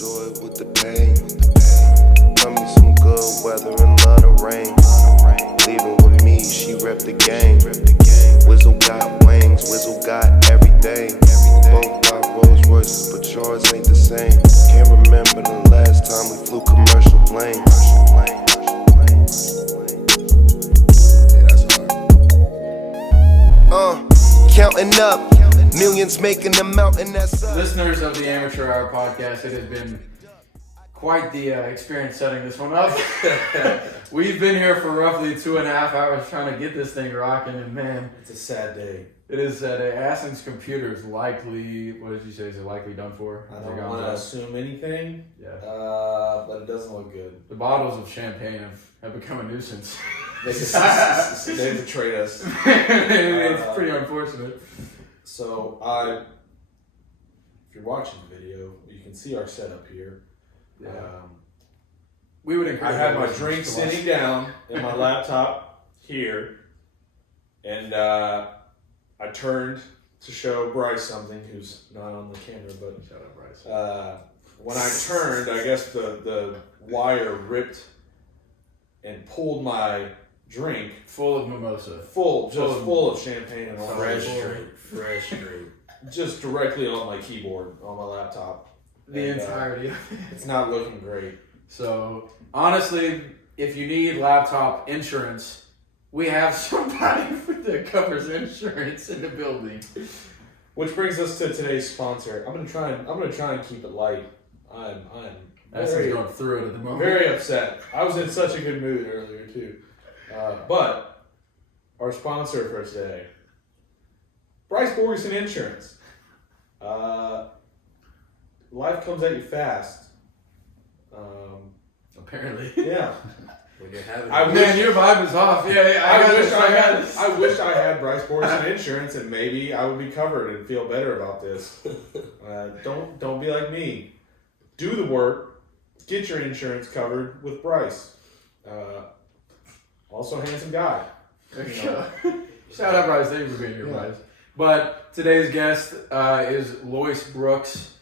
enjoy with the pain. Love me some good weather and love the rain. Leaving with me, she rep the game. Wizzle got wings, Wizzle got everything. Both got Rolls Royces, but yours ain't the same. Can't remember the last time we flew commercial planes. Counting up, millions making a mountain that's up. Listeners of the Amateur Hour podcast, it has been quite the experience setting this one up. We've been here for roughly 2.5 hours trying to get this thing rocking, and man, it's a sad day. It is a sad day. Aston's computer is likely, what did you say, is it likely done for? I don't want to assume anything, but it doesn't look good. The bottles of champagne have become a nuisance. They betrayed us. It's pretty unfortunate. So, if you're watching the video, you can see our setup here. Yeah. We would encourage. I had my drink sitting down and my laptop here, and I turned to show Bryce something, who's not on the camera, but shout out Bryce. When I turned, I guess the wire ripped and pulled my drink full of mimosa, full of champagne and all fresh drink, just directly on my keyboard on my laptop. The entirety of it. It's not looking great. So honestly, if you need laptop insurance, we have somebody that covers insurance in the building. Which brings us to today's sponsor. I'm gonna try and keep it light. I'm going through it at the moment. Very upset. I was in such a good mood earlier too. But our sponsor for today, Bryce Borgeson Insurance. Life comes at you fast. Apparently. Yeah. When you're having man, your vibe is off. Yeah, I wish I had Bryce Borgeson Insurance, and maybe I would be covered and feel better about this. Don't be like me. Do the work. Get your insurance covered with Bryce. Also, handsome guy. Shout out Bryce. Thank you for being here, Bryce. But today's guest is Loyce Brooks.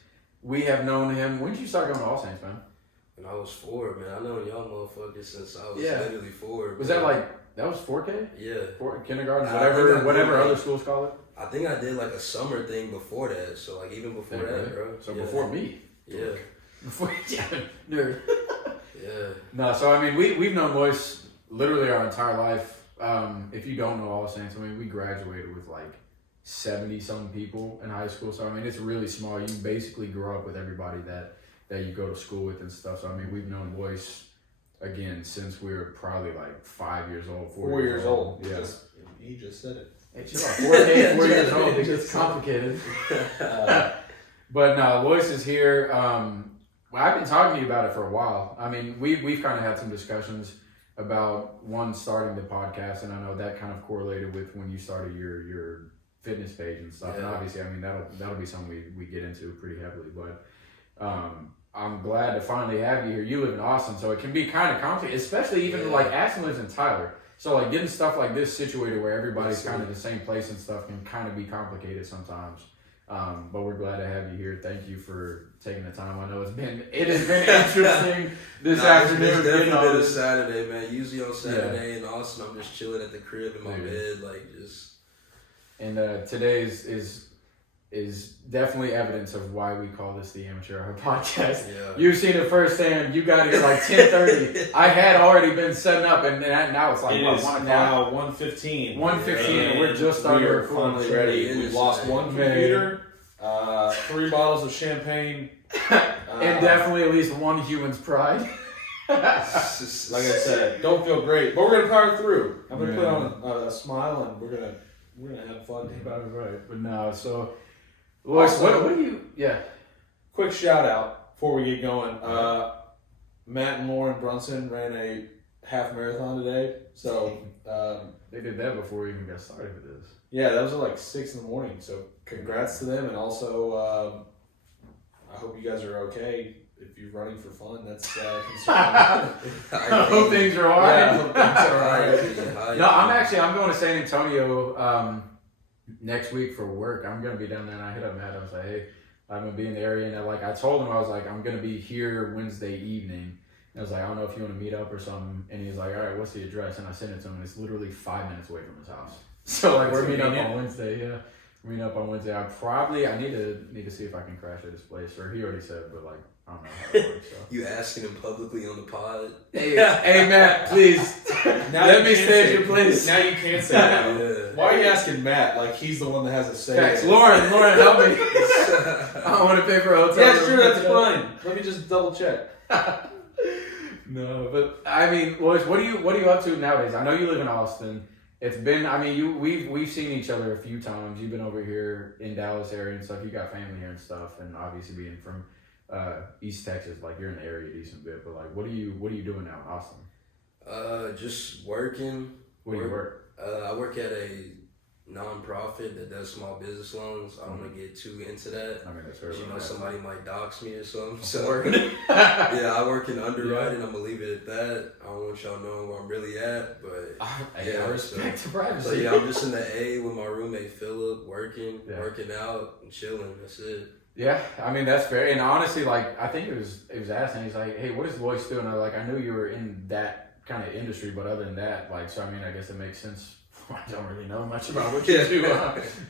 We have known him. When did you start going to All Saints, man? When I was 4, man. I know y'all motherfuckers since I was literally 4. Was that was 4K? Yeah. Kindergarten, whatever other schools call it? I think I did like a summer thing before that. So like even before that, bro. So before me. Yeah. Before nerd. Yeah. No, so I mean we've known Loyce literally our entire life. If you don't know All Saints, I mean we graduated with like 70-something people in high school. So I mean it's really small. You basically grow up with everybody that you go to school with and stuff. So I mean we've known Loyce again since we were probably like 5 years old, 4 years old. Yeah. He just said it. Hey, chill out. 4 years old. It gets complicated. But no, Loyce is here. Well, I've been talking to you about it for a while. I mean, we've kind of had some discussions about starting the podcast, and I know that kind of correlated with when you started your fitness page and stuff. Yeah. And obviously, I mean that'll be something we get into pretty heavily. But I'm glad to finally have you here. You live in Austin, so it can be kind of complicated, especially even like Aston lives in Tyler. So like getting stuff like this situated where everybody's kind of the same place and stuff can kind of be complicated sometimes. But we're glad to have you here. Thank you for taking the time. I know it has been interesting this afternoon. It's definitely been a Saturday, man. Usually on Saturday in Austin, I'm just chilling at the crib in my bed, like just. And today is definitely evidence of why we call this the Amateur Hour podcast. Yeah. You've seen it firsthand. You got here like 10:30. I had already been setting up, and now it's like it is 1 now 1:15. 1:15, and we're just starting. We are finally ready. We've lost one computer, 3 bottles of champagne, and definitely at least one human's pride. Like I said, don't feel great, but we're gonna power through. I'm gonna put on a smile, and we're gonna have fun. Right, but no, so. Loyce, what do you? Yeah. Quick shout out before we get going. Matt and Lauren Brunson ran a half marathon today, so they did that before we even got started with this. Yeah, that was at like 6 a.m. So congrats to them, and also I hope you guys are okay. If you're running for fun, that's concerning. I hope things are all right. Yeah, I hope things are all right. No, I'm going to San Antonio next week for work. I'm going to be down there, and I hit up Matt. I was like, hey, I'm gonna be in the area, and like I told him, I was like, I'm gonna be here Wednesday evening. And I was like, I don't know if you want to meet up or something. And he's like, all right, what's the address? And I sent it to him, and it's literally 5 minutes away from his house. So like we're meeting up on Wednesday. Yeah, we're meeting up on Wednesday. I need to see if I can crash at his place, or he already said, but like I don't know how it works. So. You asking him publicly on the pod? Hey Matt, please. Let me stay at your place. Now you can't say that. Yeah. Why are you asking Matt? Like he's the one that has a say. Thanks. Lauren, help me. I don't want to pay for a hotel. Yeah, sure, that's fine. Let me just double check. No, but I mean, Loyce, what are you up to nowadays? I know you live in Austin. It's been, I mean, we've seen each other a few times. You've been over here in Dallas area and stuff. You got family here and stuff, and obviously being from East Texas, like you're in the area a decent bit. But like, what are you doing now in Austin? Just working. Where do you work? I work at a non-profit that does small business loans. I don't want to get too into that. I mean, that's fair. You know, somebody might dox me or something. So yeah, I work in underwriting. I'm gonna leave it at that. I don't want y'all knowing where I'm really at, but I respect the privacy. So yeah, I'm just in the A with my roommate Philip, working out and chilling. That's it. Yeah, I mean that's fair. And honestly, like I think it was asking. He's like, "Hey, what is Loyce doing?" I was like, "I knew you were in that kind of industry, but other than that, like, so I mean, I guess it makes sense." I don't really know much about what you do.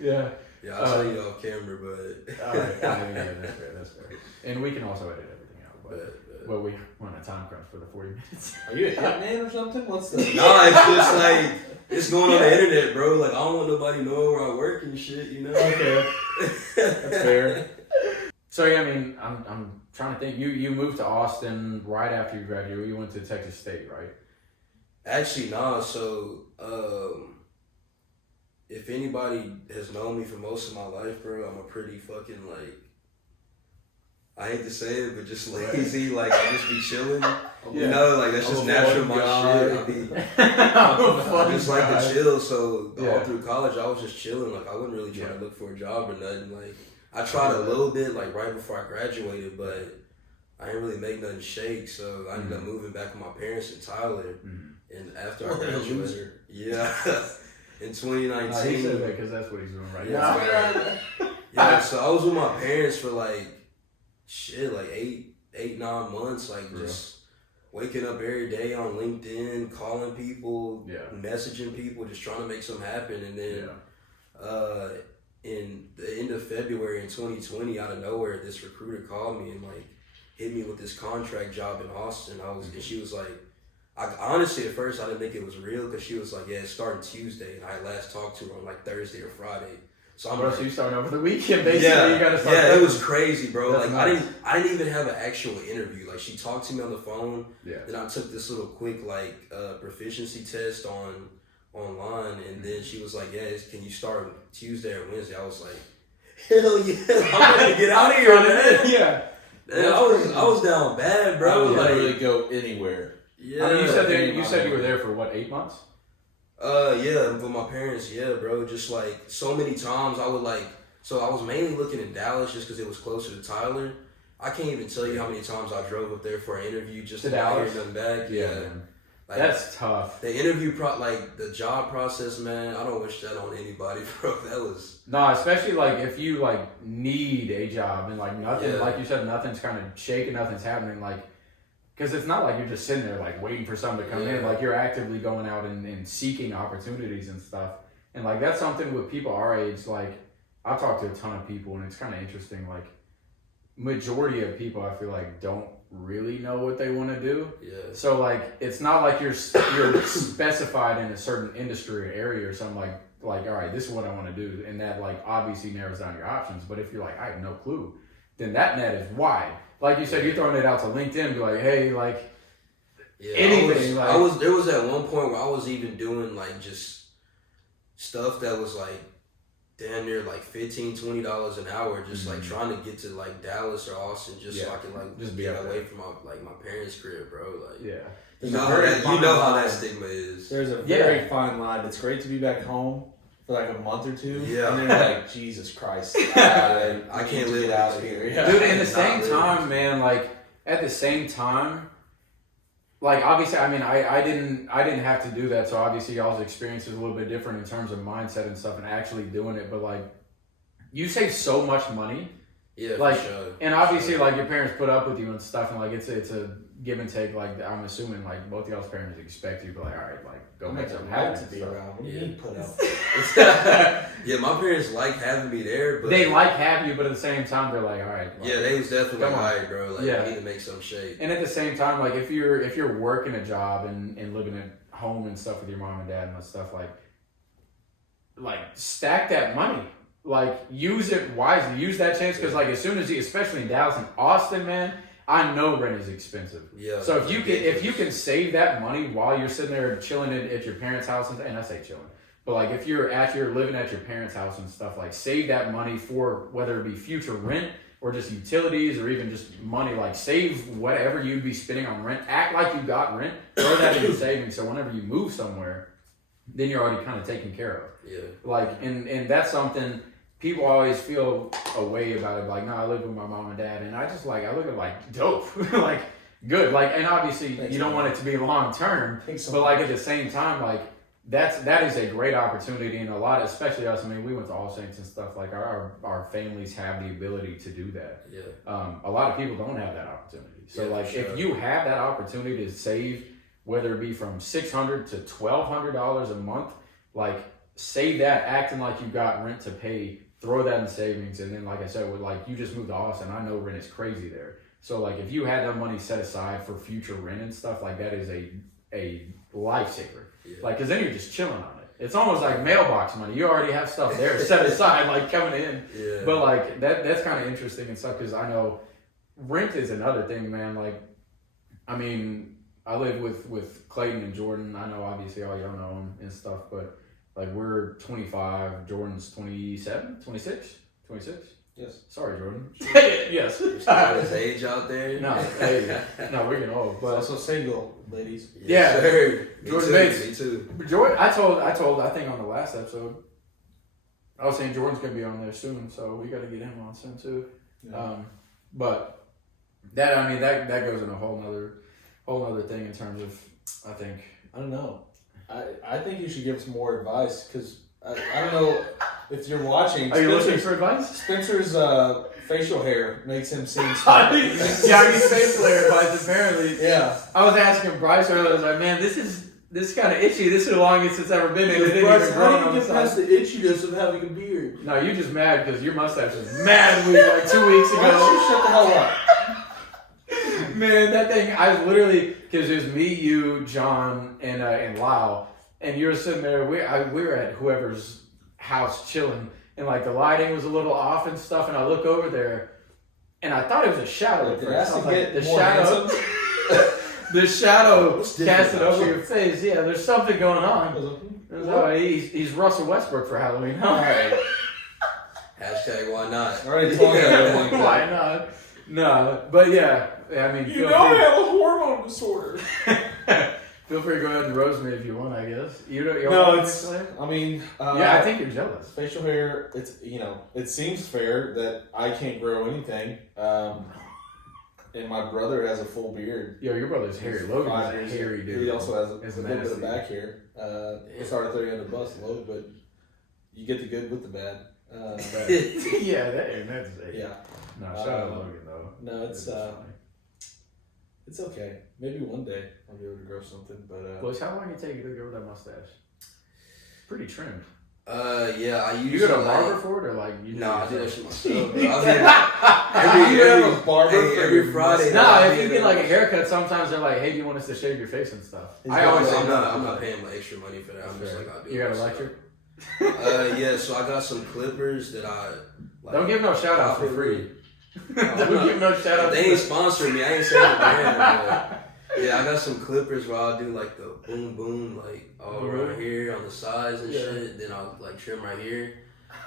Yeah. Yeah, I'll tell you off camera, but. All right. Yeah, that's fair. And we can also edit everything out. But well, we run a time crunch for the 40 minutes. Are you a hitman or something? What's the? Nah, it's just like it's going on the internet, bro. Like I don't want nobody knowing where I work and shit. You know. Okay. That's fair. So yeah, I mean, I'm trying to think. You moved to Austin right after you graduated. You went to Texas State, right? Actually, nah. So, if anybody has known me for most of my life, bro, I'm a pretty fucking like. I hate to say it, but just lazy. Like I just be chilling. You know, like that's just natural my shit. I just like to chill. So all through college, I was just chilling. Like I wasn't really trying to look for a job or nothing. Like I tried a little bit, like right before I graduated, but I didn't really make nothing shake. So I ended up moving back with my parents in Tyler. And after I graduated, in 2019. He said that because that's what he's doing right now. Yeah, so I was with my parents for like like 8, 9 months, like just waking up every day on LinkedIn, calling people, messaging people, just trying to make something happen. And then in the end of February in 2020, out of nowhere, this recruiter called me and like hit me with this contract job in Austin. And she was like, honestly, at first I didn't think it was real because she was like, yeah, it's starting Tuesday, and I last talked to her on like Thursday or Friday. So I'm so you starting over the weekend, basically. You gotta start. Yeah, it was crazy, bro. That's like nice. I didn't even have an actual interview. Like she talked to me on the phone. Yeah. Then I took this little quick like proficiency test online, and then she was like, yeah, can you start Tuesday or Wednesday? I was like, hell yeah, I'm gonna get out of here, man. Yeah. And I was down bad, bro. I would like, really go anywhere. Yeah. I mean, you said you were there for what, 8 months? Yeah, with my parents, bro. Just like so many times I would like, so I was mainly looking in Dallas just because it was closer to Tyler. I can't even tell you how many times I drove up there for an interview just to not hear nothing back. Yeah. Like, that's tough. The interview, like the job process, man, I don't wish that on anybody, bro. That was. No, especially like if you like need a job and like nothing, like you said, nothing's kind of shaking, nothing's happening, like. Because it's not like you're just sitting there like waiting for something to come in. Like you're actively going out and seeking opportunities and stuff. And like that's something with people our age. Like I've talked to a ton of people and it's kind of interesting. Like majority of people I feel like don't really know what they want to do. Yeah. So like it's not like you're specified in a certain industry or area or something like all right, this is what I want to do, and that like obviously narrows down your options. But if you're like I have no clue, then that net is wide. Like you said, you're throwing it out to LinkedIn, be like, hey, like, anything. There was at one point where I was even doing, like, just stuff that was, like, damn near, like, $15, $20 an hour, just, like, trying to get to, like, Dallas or Austin just so I can, like, just get away from, my parents' crib, bro. Like, you know how that stigma is. There's a very fine line. It's great to be back home for like a month or two, and then you're like, Jesus Christ, I can't live out of here. Yeah. Dude, in the same time, man, like at the same time, like obviously, I mean, I didn't have to do that, so obviously y'all's experience is a little bit different in terms of mindset and stuff and actually doing it. But like, you save so much money Yeah, like, for sure. and obviously, like, your parents put up with you and stuff, and like it's a give and take. Like, I'm assuming like both y'all's parents expect you to be like, all right, like go make something happen. To be around. What do you mean put up? Yeah, my parents like having me there, but They like have you, but at the same time, they're like, all right. Like, yeah, they was definitely like, come all on. right, bro, like Yeah. we need to make some shape. And at the same time, like if you're working a job and living at home and stuff with your mom and dad and that stuff, like stack that money. Like use it wisely. Use that chance because like as soon as especially in Dallas and Austin, man, I know rent is expensive. Yeah. So if you can save that money while you're sitting there chilling at your parents' house and I say chilling, but like if you're living at your parents' house and stuff, like save that money for whether it be future rent or just utilities or even just money, like save whatever you'd be spending on rent. Act like you got rent, throw that into savings so whenever you move somewhere, then you're already kind of taken care of. Yeah. Like and that's something people always feel a way about it. Like, no, I live with my mom and dad, and I just like I look at it like dope, like good. Like, and obviously Thanks, you don't man. want it to be long term, So. but like at the same time, like that is a great opportunity, and a lot, especially us. I mean, we went to All Saints and stuff. Like our families have the ability to do that. Yeah. A lot of people don't have that opportunity. So Yeah, like for sure. if you have that opportunity to save, whether it be from $600 to $1,200 a month, like save that, acting like you got rent to pay, throw that in savings, and then like I said, with like you just moved to Austin, I know rent is crazy there. So like if you had that money set aside for future rent and stuff, like that is a lifesaver. Yeah. Like because then you're just chilling on it. It's almost like mailbox money. You already have stuff there set aside, like coming in. Yeah. But like that's kind of interesting and stuff because I know rent is another thing, man. Like, I mean, I live with Clayton and Jordan. I know obviously all y'all know them and stuff, but like we're 25, Jordan's 27, 26, 26. Yes. Sorry, Jordan. Yes. There's still his age out there. No, hey, no, we're getting old, but Also single, ladies. Yeah. Sir. Me Jordan too, Bates. Me too. Jordan, I told I think on the last episode, I was saying Jordan's gonna be on there soon, so we got to get him on soon too. Yeah. But that I mean that goes in a whole nother thing in terms of I think I don't know. I think you should give us more advice because I don't know if you're watching. Are you looking for advice? Spencer's facial hair makes him seem Yeah, smart. I need facial hair advice apparently. Yeah. I was asking Bryce earlier, I was like, man, this is kind of itchy. This is the longest it's ever been, and it didn't even grow on the side. the itchiness of having a beard? No, you're just mad because your mustache was mad weak like 2 weeks Why don't ago. you shut the hell up? Man, that thing, I literally, because there's me, you, John, and Lyle, and you're sitting there, we were at whoever's house chilling, and like the lighting was a little off and stuff, and I look over there, and I thought it was a shadow at Did first. I was Aston like, get the more shadow, handsome? the shadow What's different casted about over you? your face. Yeah, there's something going on. What? It was, oh, he's Russell Westbrook for Halloween. All right. Hashtag why not? Already told you that. Why not? No, but yeah, I mean, You know I have a hormone disorder. feel free to go ahead and roast me if you want, I guess. You don't. No, it's. I mean. Yeah, I think you're jealous. Facial hair. It's it seems fair that I can't grow anything. And my brother has a full beard. Yo, your brother's hairy. He's Logan's 5 a years hairy old. dude. He also has It's a little bit nasty. of back hair. Sorry to throw you under the bus, Logan, but you get the good with the bad. Yeah, that's it. Yeah. No, shout out Logan though. No, it's funny. it's okay. Maybe one day I'll be able to grow something, but Boys, how long did it take you to grow that mustache? Pretty trimmed. Yeah, I usually. You got a barber for it, or like you? No, I do that it shit myself. Bro. You Every have a barber for every your Friday. No, if you get like a haircut, sometimes they're like, "Hey, do you want us to shave your face and stuff?" He's I got always his say own- no. I'm not paying my extra money for that. I'm just like, I'll do You it got myself. electric? Yeah, so I got some clippers that I like. Don't give no shout out for free. I'm Don't not- give no shout out. They ain't sponsoring me. I ain't saying the brand. But yeah, I got some clippers where I'll do like the boom boom, like all around here on the sides and Yeah. shit. Then I'll like trim right here.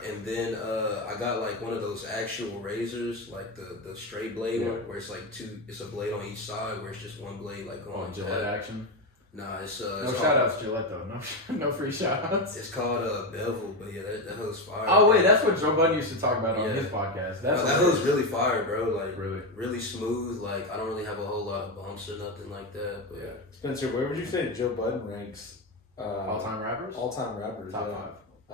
And then I got like one of those actual razors, like the straight blade one, where it's like it's a blade on each side, where it's just one blade like Oh, on Gillette action. Nah, it's No it's shout called, outs, Gillette though. No free shout outs. It's called Bevel, but yeah, that hood's fire. Oh wait, that's what Joe Budden used to talk about on Yeah. his podcast. No, That's that hood's really fire, bro. Like really. really smooth. Like I don't really have a whole lot of bumps or nothing like that. But yeah, Spencer, where would you say Joe Budden ranks All time rappers. all-time rappers? Top yeah. 5.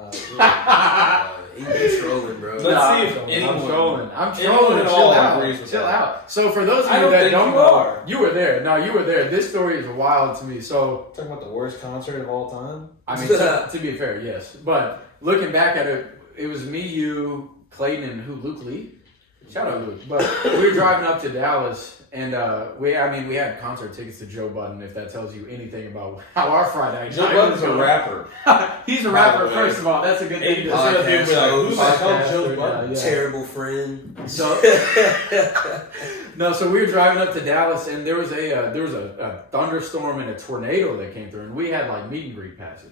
He be trolling, bro. Let's see if I'm anyone trolling. anyone at all agrees with Chill that. out. So for those of I you don't that think don't you know, are. you were there. No, you were there. This story is wild to me. So Talking about the worst concert of all time. I mean, to be fair, yes. But looking back at it, it was me, you, Clayton, and Luke Lee. Shout out Luke. But we were driving up to Dallas, and we had concert tickets to Joe Budden. If that tells you anything about how our Friday night Joe was Budden's a going. rapper. He's a By rapper. the way. First of all, that's a good thing. to Podcast say. people be like, who the hell Podcaster, Joe Budden? yeah. Terrible friend. So no, so we were driving up to Dallas, and there was a thunderstorm and a tornado that came through, and we had like meet and greet passes.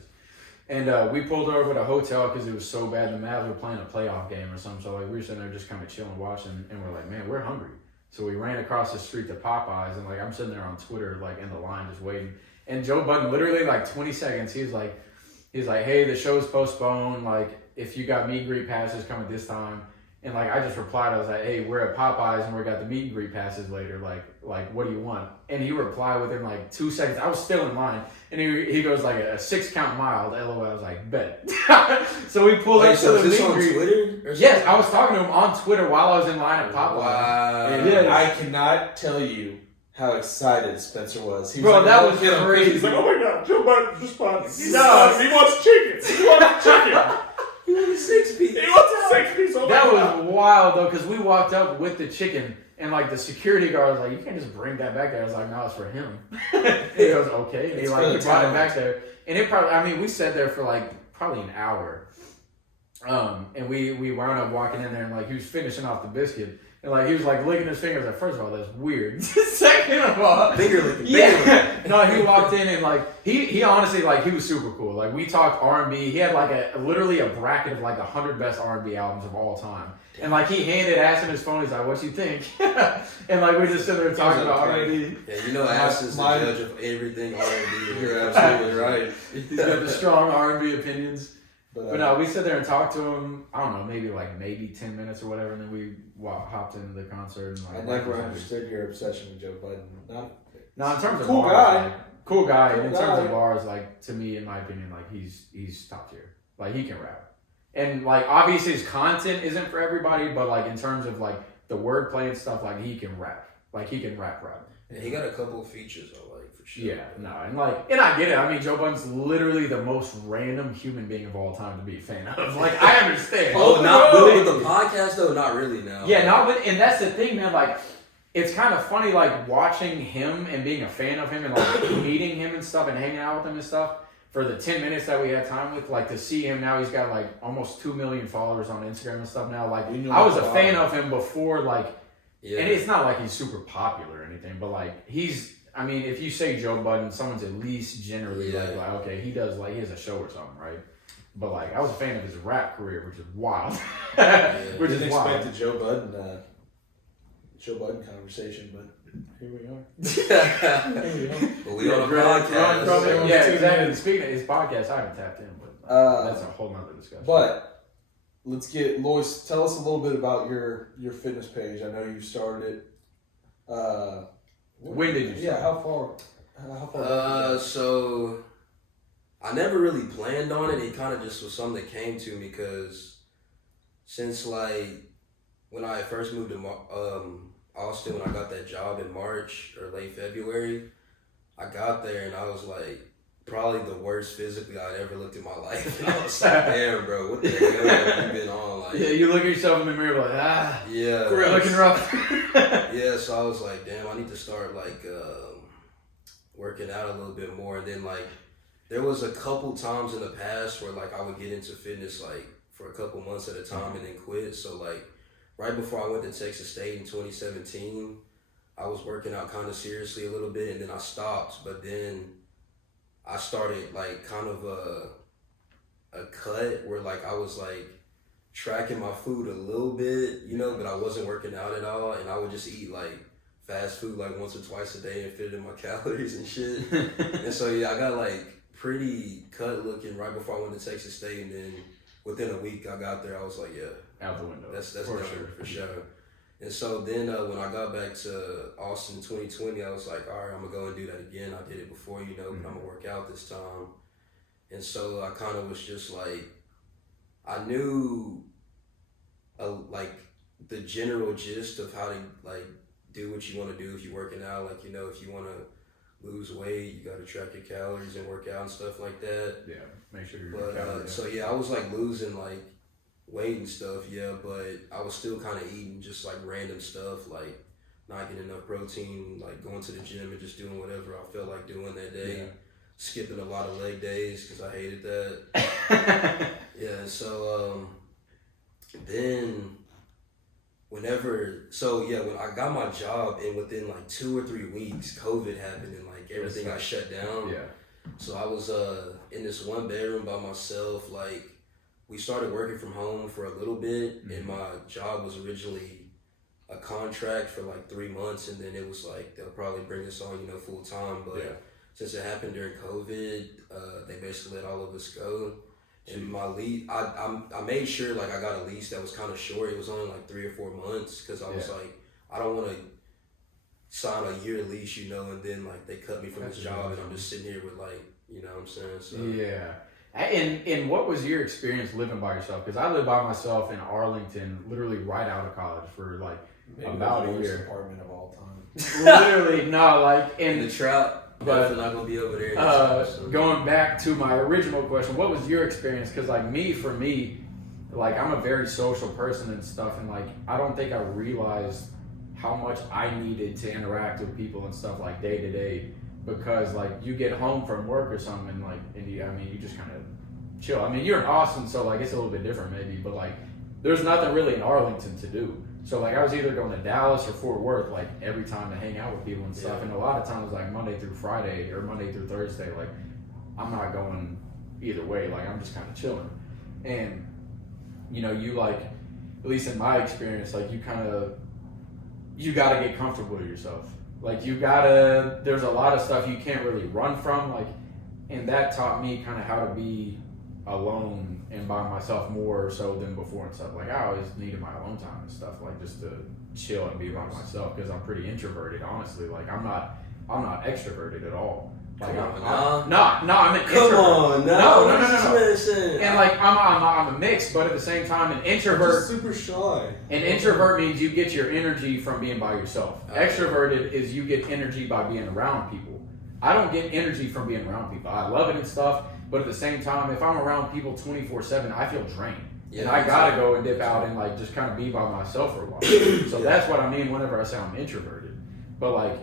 And we pulled over at a hotel because it was so bad. The Mavs were playing a playoff game or something. So like we were sitting there just kind of chilling, watching, and we're like, man, we're hungry. So we ran across the street to Popeyes, and like I'm sitting there on Twitter, like in the line, just waiting. And Joe Budden, literally like 20 seconds, he's like, hey, the show's postponed. Like if you got meet and greet passes, come at this time. And like I just replied, I was like, hey, we're at Popeyes and we got the meet and greet passes later. Like what do you want? And he replied within like 2 seconds. I was still in line, and he goes like a 6-count mild. LOL. I was like, bet. So we pulled up to So the is this meet and on greet. Twitter? Or Yes, something? I was talking to him on Twitter while I was in line at Popeyes. Wow. Yeah. I cannot tell you how excited Spencer was. He was Bro, like, that "Look was at him." crazy. He's like, oh my god, Joe Budden responded. He No. wants chicken. He wants chicken. He wants a 6-piece. He wants a 6-piece. Oh my That god. was wild though, because we walked up with the chicken, and like the security guard was like, "You can't just bring that back there." I was like, "No, it's for him." And he goes, "Okay," and It's he for the brought it talent. back there, and it probably, we sat there for like probably an hour, and we wound up walking in there, and like he was finishing off the biscuit, and like he was like licking his fingers. Like, first of all, that's weird. Second of all, Finger licking. yeah. No, he walked in and like he honestly like he was super cool. Like we talked R&B. He had like literally a bracket of like 100 best R&B albums of all time. And like he handed Ass in his phone. He's like, "What you think?" And like we just sit there talking about R&B. Yeah, you know, Ass is the My- judge of everything R&B. You're absolutely right. He's got the strong R&B opinions. But, But no, we sit there and talked to him. I don't know, maybe 10 minutes or whatever, and then we hopped into the concert. And like, I never understood your obsession with Joe Budden. No, in terms of Cool bars, guy. like, cool guy. Cool And in terms guy. of bars, like to me, in my opinion, like he's top tier. Like he can rap, and like obviously his content isn't for everybody, but like in terms of like the wordplay and stuff, like he can rap. Like he can rap. And he got a couple of features I like for sure. Yeah, no, and I get it. I mean, Joe Budden's literally the most random human being of all time to be a fan of. Like I understand. Oh, not really with the podcast though. Not really now. Yeah, not with, and that's the thing, man. Like, it's kind of funny, like watching him and being a fan of him and like meeting him and stuff and hanging out with him and stuff for the 10 minutes that we had time with. Like to see him now, he's got like almost 2 million followers on Instagram and stuff now. Like I was a fan of him before, like, Yeah. and it's not like he's super popular or anything, but like he's. I mean, if you say Joe Budden, someone's at least generally like, okay, he has a show or something, right? But like, I was a fan of his rap career, which is wild. Which Didn't is wild. expect a Joe Budden conversation, but here we are. But we on a podcast. Yeah, exactly. Speaking of his podcast, I haven't tapped in, but that's a whole nother discussion. But let's get Loyce. Tell us a little bit about your fitness page. I know you started it. When did you? Yeah, how far? So I never really planned on it. It kind of just was something that came to me because since like when I first moved to Austin, when I got that job in March or late February, I got there and I was like probably the worst physically I'd ever looked in my life. And I was like, damn, bro, what the hell have you been on? Like, Yeah, you look at yourself in the mirror like, yeah, looking rough. yeah. So I was like, damn, I need to start like working out a little bit more. And then like there was a couple times in the past where like I would get into fitness like for a couple months at a time and then quit. So like right before I went to Texas State in 2017, I was working out kind of seriously a little bit and then I stopped. But then I started like kind of a cut where like I was like tracking my food a little bit, you know, but I wasn't working out at all, and I would just eat like fast food like once or twice a day and fit it in my calories and shit. And so yeah, I got like pretty cut looking right before I went to Texas State, and then within a week I got there, I was like, yeah, Out the window. that's for done, sure. for sure. And so then when I got back to Austin 2020, I was like, all right, I'm going to go and do that again. I did it before, you know, but I'm going to work out this time. And so I kind of was just like I knew like the general gist of how to like do what you want to do if you're working out. Like, you know, if you want to lose weight, you got to track your calories and work out and stuff like that. Yeah, make sure you're. But so yeah, I was like losing like weight and stuff. Yeah, but I was still kind of eating just like random stuff, like not getting enough protein, like going to the gym and just doing whatever I felt like doing that day. Yeah. Skipping a lot of leg days because I hated that. Yeah, so then when I got my job and within like 2 or 3 weeks, COVID happened and like everything got shut down. Yeah. So I was in this one bedroom by myself. Like, we started working from home for a little bit, and my job was originally a contract for like 3 months, and then it was like they'll probably bring us on, you know, full time. But since it happened during COVID, they basically let all of us go. And my lease, I made sure like I got a lease that was kind of short. It was only like 3 or 4 months because I was like, I don't want to sign a year lease, you know, and then like they cut me from this job and I'm just sitting here with like, you know what I'm saying? So yeah. And what was your experience living by yourself? Because I lived by myself in Arlington, literally right out of college for like about a year. Apartment of all time. Literally, no, like in the trap. But I'm not gonna be over there. Going back to my original question, what was your experience? Because like for me, like I'm a very social person and stuff, and like I don't think I realized how much I needed to interact with people and stuff like day to day, because like you get home from work or something, like and you just kind of chill. I mean, you're in Austin, so like it's a little bit different maybe, but like there's nothing really in Arlington to do. So like I was either going to Dallas or Fort Worth like every time to hang out with people and stuff. And a lot of times like Monday through Friday or Monday through Thursday, like I'm not going either way. Like I'm just kind of chilling. And you know, you like, at least in my experience, like you got to get comfortable with yourself. Like there's a lot of stuff you can't really run from. Like, and that taught me kind of how to be alone and by myself more so than before and stuff. Like I always needed my alone time and stuff, like just to chill and be by myself, because I'm pretty introverted, honestly. Like I'm not extroverted at all. Like I'm an introvert. No. And like I'm a mix, but at the same time, an introvert. I'm super shy. An introvert means you get your energy from being by yourself. Extroverted is you get energy by being around people. I don't get energy from being around people. I love it and stuff. But at the same time, if I'm around people 24/7, I feel drained. Yeah, and I gotta go and dip out and like just kind of be by myself for a while. So that's what I mean whenever I say I'm introverted. But like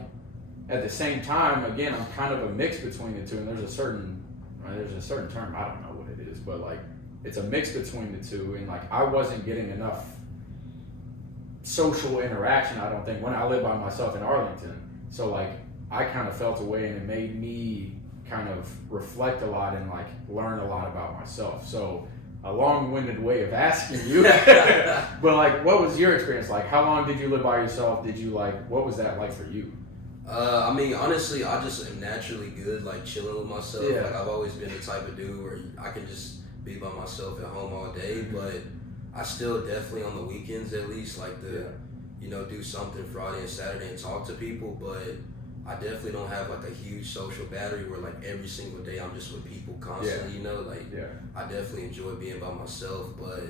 at the same time, again, I'm kind of a mix between the two. And there's a certain term, I don't know what it is, but like it's a mix between the two. And like I wasn't getting enough social interaction, I don't think, when I lived by myself in Arlington. So like I kind of felt away, and it made me kind of reflect a lot and like learn a lot about myself. So a long-winded way of asking you, but like, what was your experience like? How long did you live by yourself? Did you like, what was that like for you? I mean, honestly, I just am naturally good, like chilling with myself. Yeah. Like I've always been the type of dude where I can just be by myself at home all day, but I still definitely on the weekends at least like to, you know, do something Friday and Saturday and talk to people, but I definitely don't have like a huge social battery where like every single day I'm just with people constantly, you know, like I definitely enjoy being by myself. But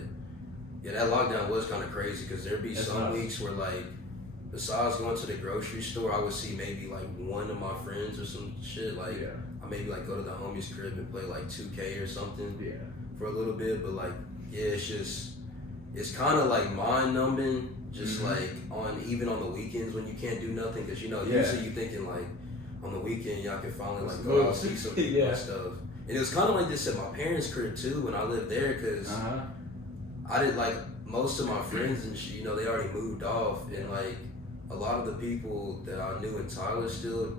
yeah, that lockdown was kind of crazy because there'd be some weeks where like besides going to the grocery store, I would see maybe like one of my friends or some shit. Like I maybe like go to the homie's crib and play like 2K or something for a little bit. But like, yeah, it's kind of like mind numbing. Just like even on the weekends when you can't do nothing, because you know usually you thinking like on the weekend y'all can finally like go out and see some people and stuff. And it was kind of like this at my parents' crib too when I lived there, because I did like most of my friends and shit, you know, they already moved off, and like a lot of the people that I knew in Tyler still,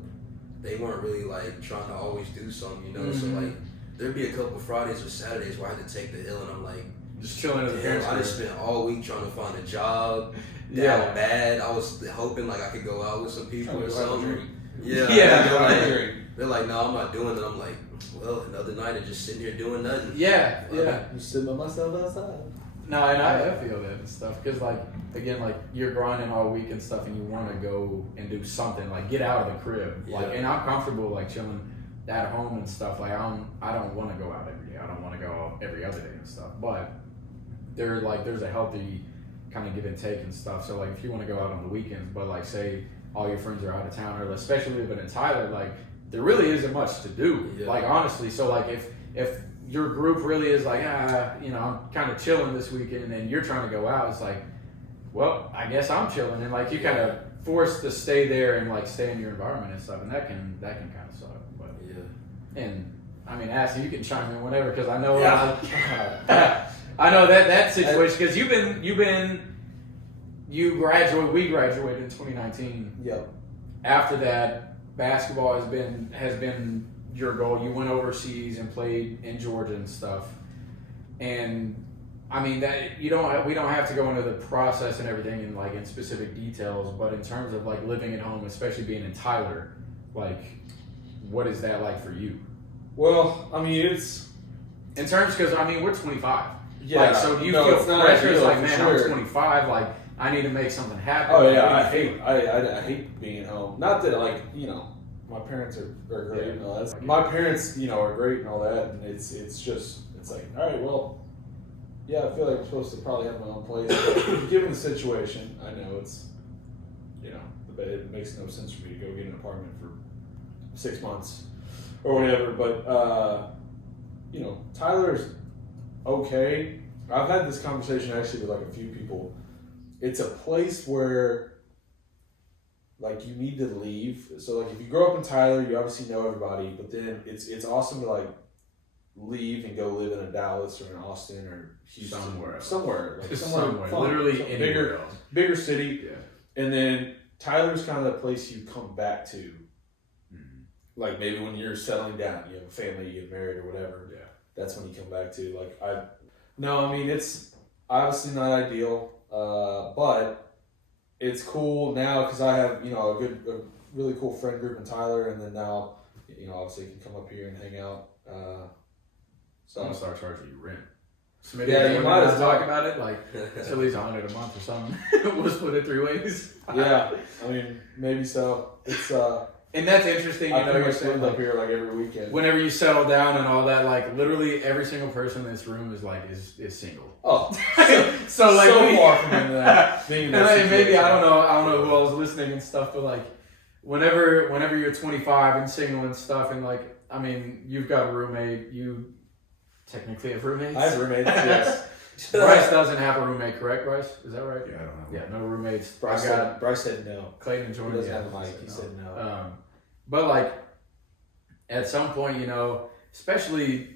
they weren't really like trying to always do something, you know. So like there'd be a couple Fridays or Saturdays where I had to take the hill, and I'm like, just chilling at the parents' I just spent all week trying to find a job. Down bad. I was hoping like I could go out with some people or something. They're like, no, I'm not doing it. I'm like, well, another night of just sitting here doing nothing. I'm sitting by myself outside. No, and I feel that and stuff, because like again, like you're grinding all week and stuff, and you want to go and do something, like get out of the crib. Like, and I'm comfortable like chilling at home and stuff. Like I don't want to go out every day. I don't want to go out every other day and stuff. But there's a healthy kind of give and take and stuff. So like if you want to go out on the weekends, but like say all your friends are out of town, or especially living in Tyler, like there really isn't much to do. Yeah. Like honestly, so like if your group really is like, I'm kind of chilling this weekend, and you're trying to go out, it's like, well, I guess I'm chilling, and like you kind of forced to stay there and like stay in your environment and stuff, and that can kind of suck. But and I mean, Ashley, you can chime in whenever, because I know I know that situation, because we graduated in 2019. Yep. After that, basketball has been your goal. You went overseas and played in Georgia and stuff, and I mean that we don't have to go into the process and everything in specific details, but in terms of like living at home, especially being in Tyler, like what is that like for you? Well, I mean it's in terms, because I mean we're 25. Yeah. Like, so do you feel pressure? It's like, man, I'm 25. Like I need to make something happen. Oh yeah, I hate being at home. Not that my parents are great and all that. My parents, are great and all that, and it's like, all right, well, yeah, I feel like I'm supposed to probably have my own place. But given the situation, I know it's, it makes no sense for me to go get an apartment for 6 months or whatever. But Tyler's okay. I've had this conversation actually with like a few people. It's a place where like you need to leave. So like if you grow up in Tyler, you obviously know everybody, but then it's awesome to like leave and go live in a Dallas or in Austin or Houston, somewhere fun, literally anywhere else. Bigger city. Yeah. And then Tyler's kind of the place you come back to. Mm-hmm. Like maybe when you're settling down, you have a family, you get married or whatever. Yeah. That's when you come back to. It's obviously not ideal, but it's cool now because I have a really cool friend group in Tyler, and then now obviously you can come up here and hang out. So I'm gonna start charging you rent. So You might as well talk about it. Like it's at least $100 a month or something. We'll split it 3 ways. Yeah, I mean maybe so. It's and that's interesting. you're saying up here like every weekend. Whenever you settle down and all that, like literally every single person in this room is single. Oh, so like far from that. Maybe I don't know who else is listening and stuff, but like whenever you're 25 and single and stuff, and like I mean you've got a roommate, you technically have roommates. I have roommates. Yes. Bryce doesn't have a roommate, correct, Bryce? Is that right? Yeah, I don't know. Yeah, no roommates. Bryce said no. Clayton and Jordan. He doesn't have a mic. He said no. But like at some point, especially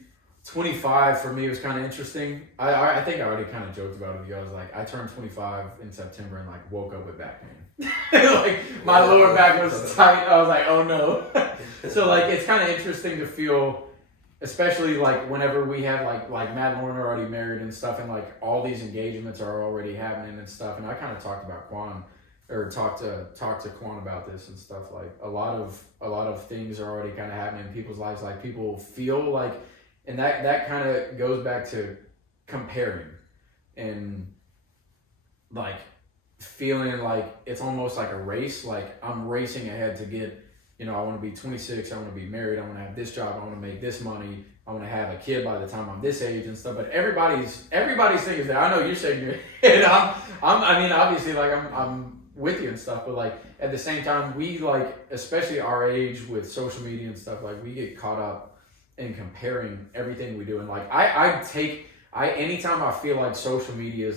25 for me was kind of interesting. I think I already kind of joked about it with you. I was like, I turned 25 in September and like woke up with back pain. Like my lower back was tight. I was like, oh no. So like it's kind of interesting to feel. Especially like whenever we have like Matt and Lauren are already married and stuff, and like all these engagements are already happening and stuff. And I kind of talked about talked to Quan about this and stuff. Like a lot of things are already kind of happening in people's lives. Like people feel like, and that kind of goes back to comparing and like feeling like it's almost like a race. Like I'm racing ahead to get. I want to be 26, I want to be married, I want to have this job, I want to make this money, I want to have a kid by the time I'm this age and stuff. But everybody's thing is that I know you're shaking your head. Obviously like I'm with you and stuff, but like at the same time we like, especially our age with social media and stuff, like we get caught up in comparing everything we do. And like anytime I feel like social media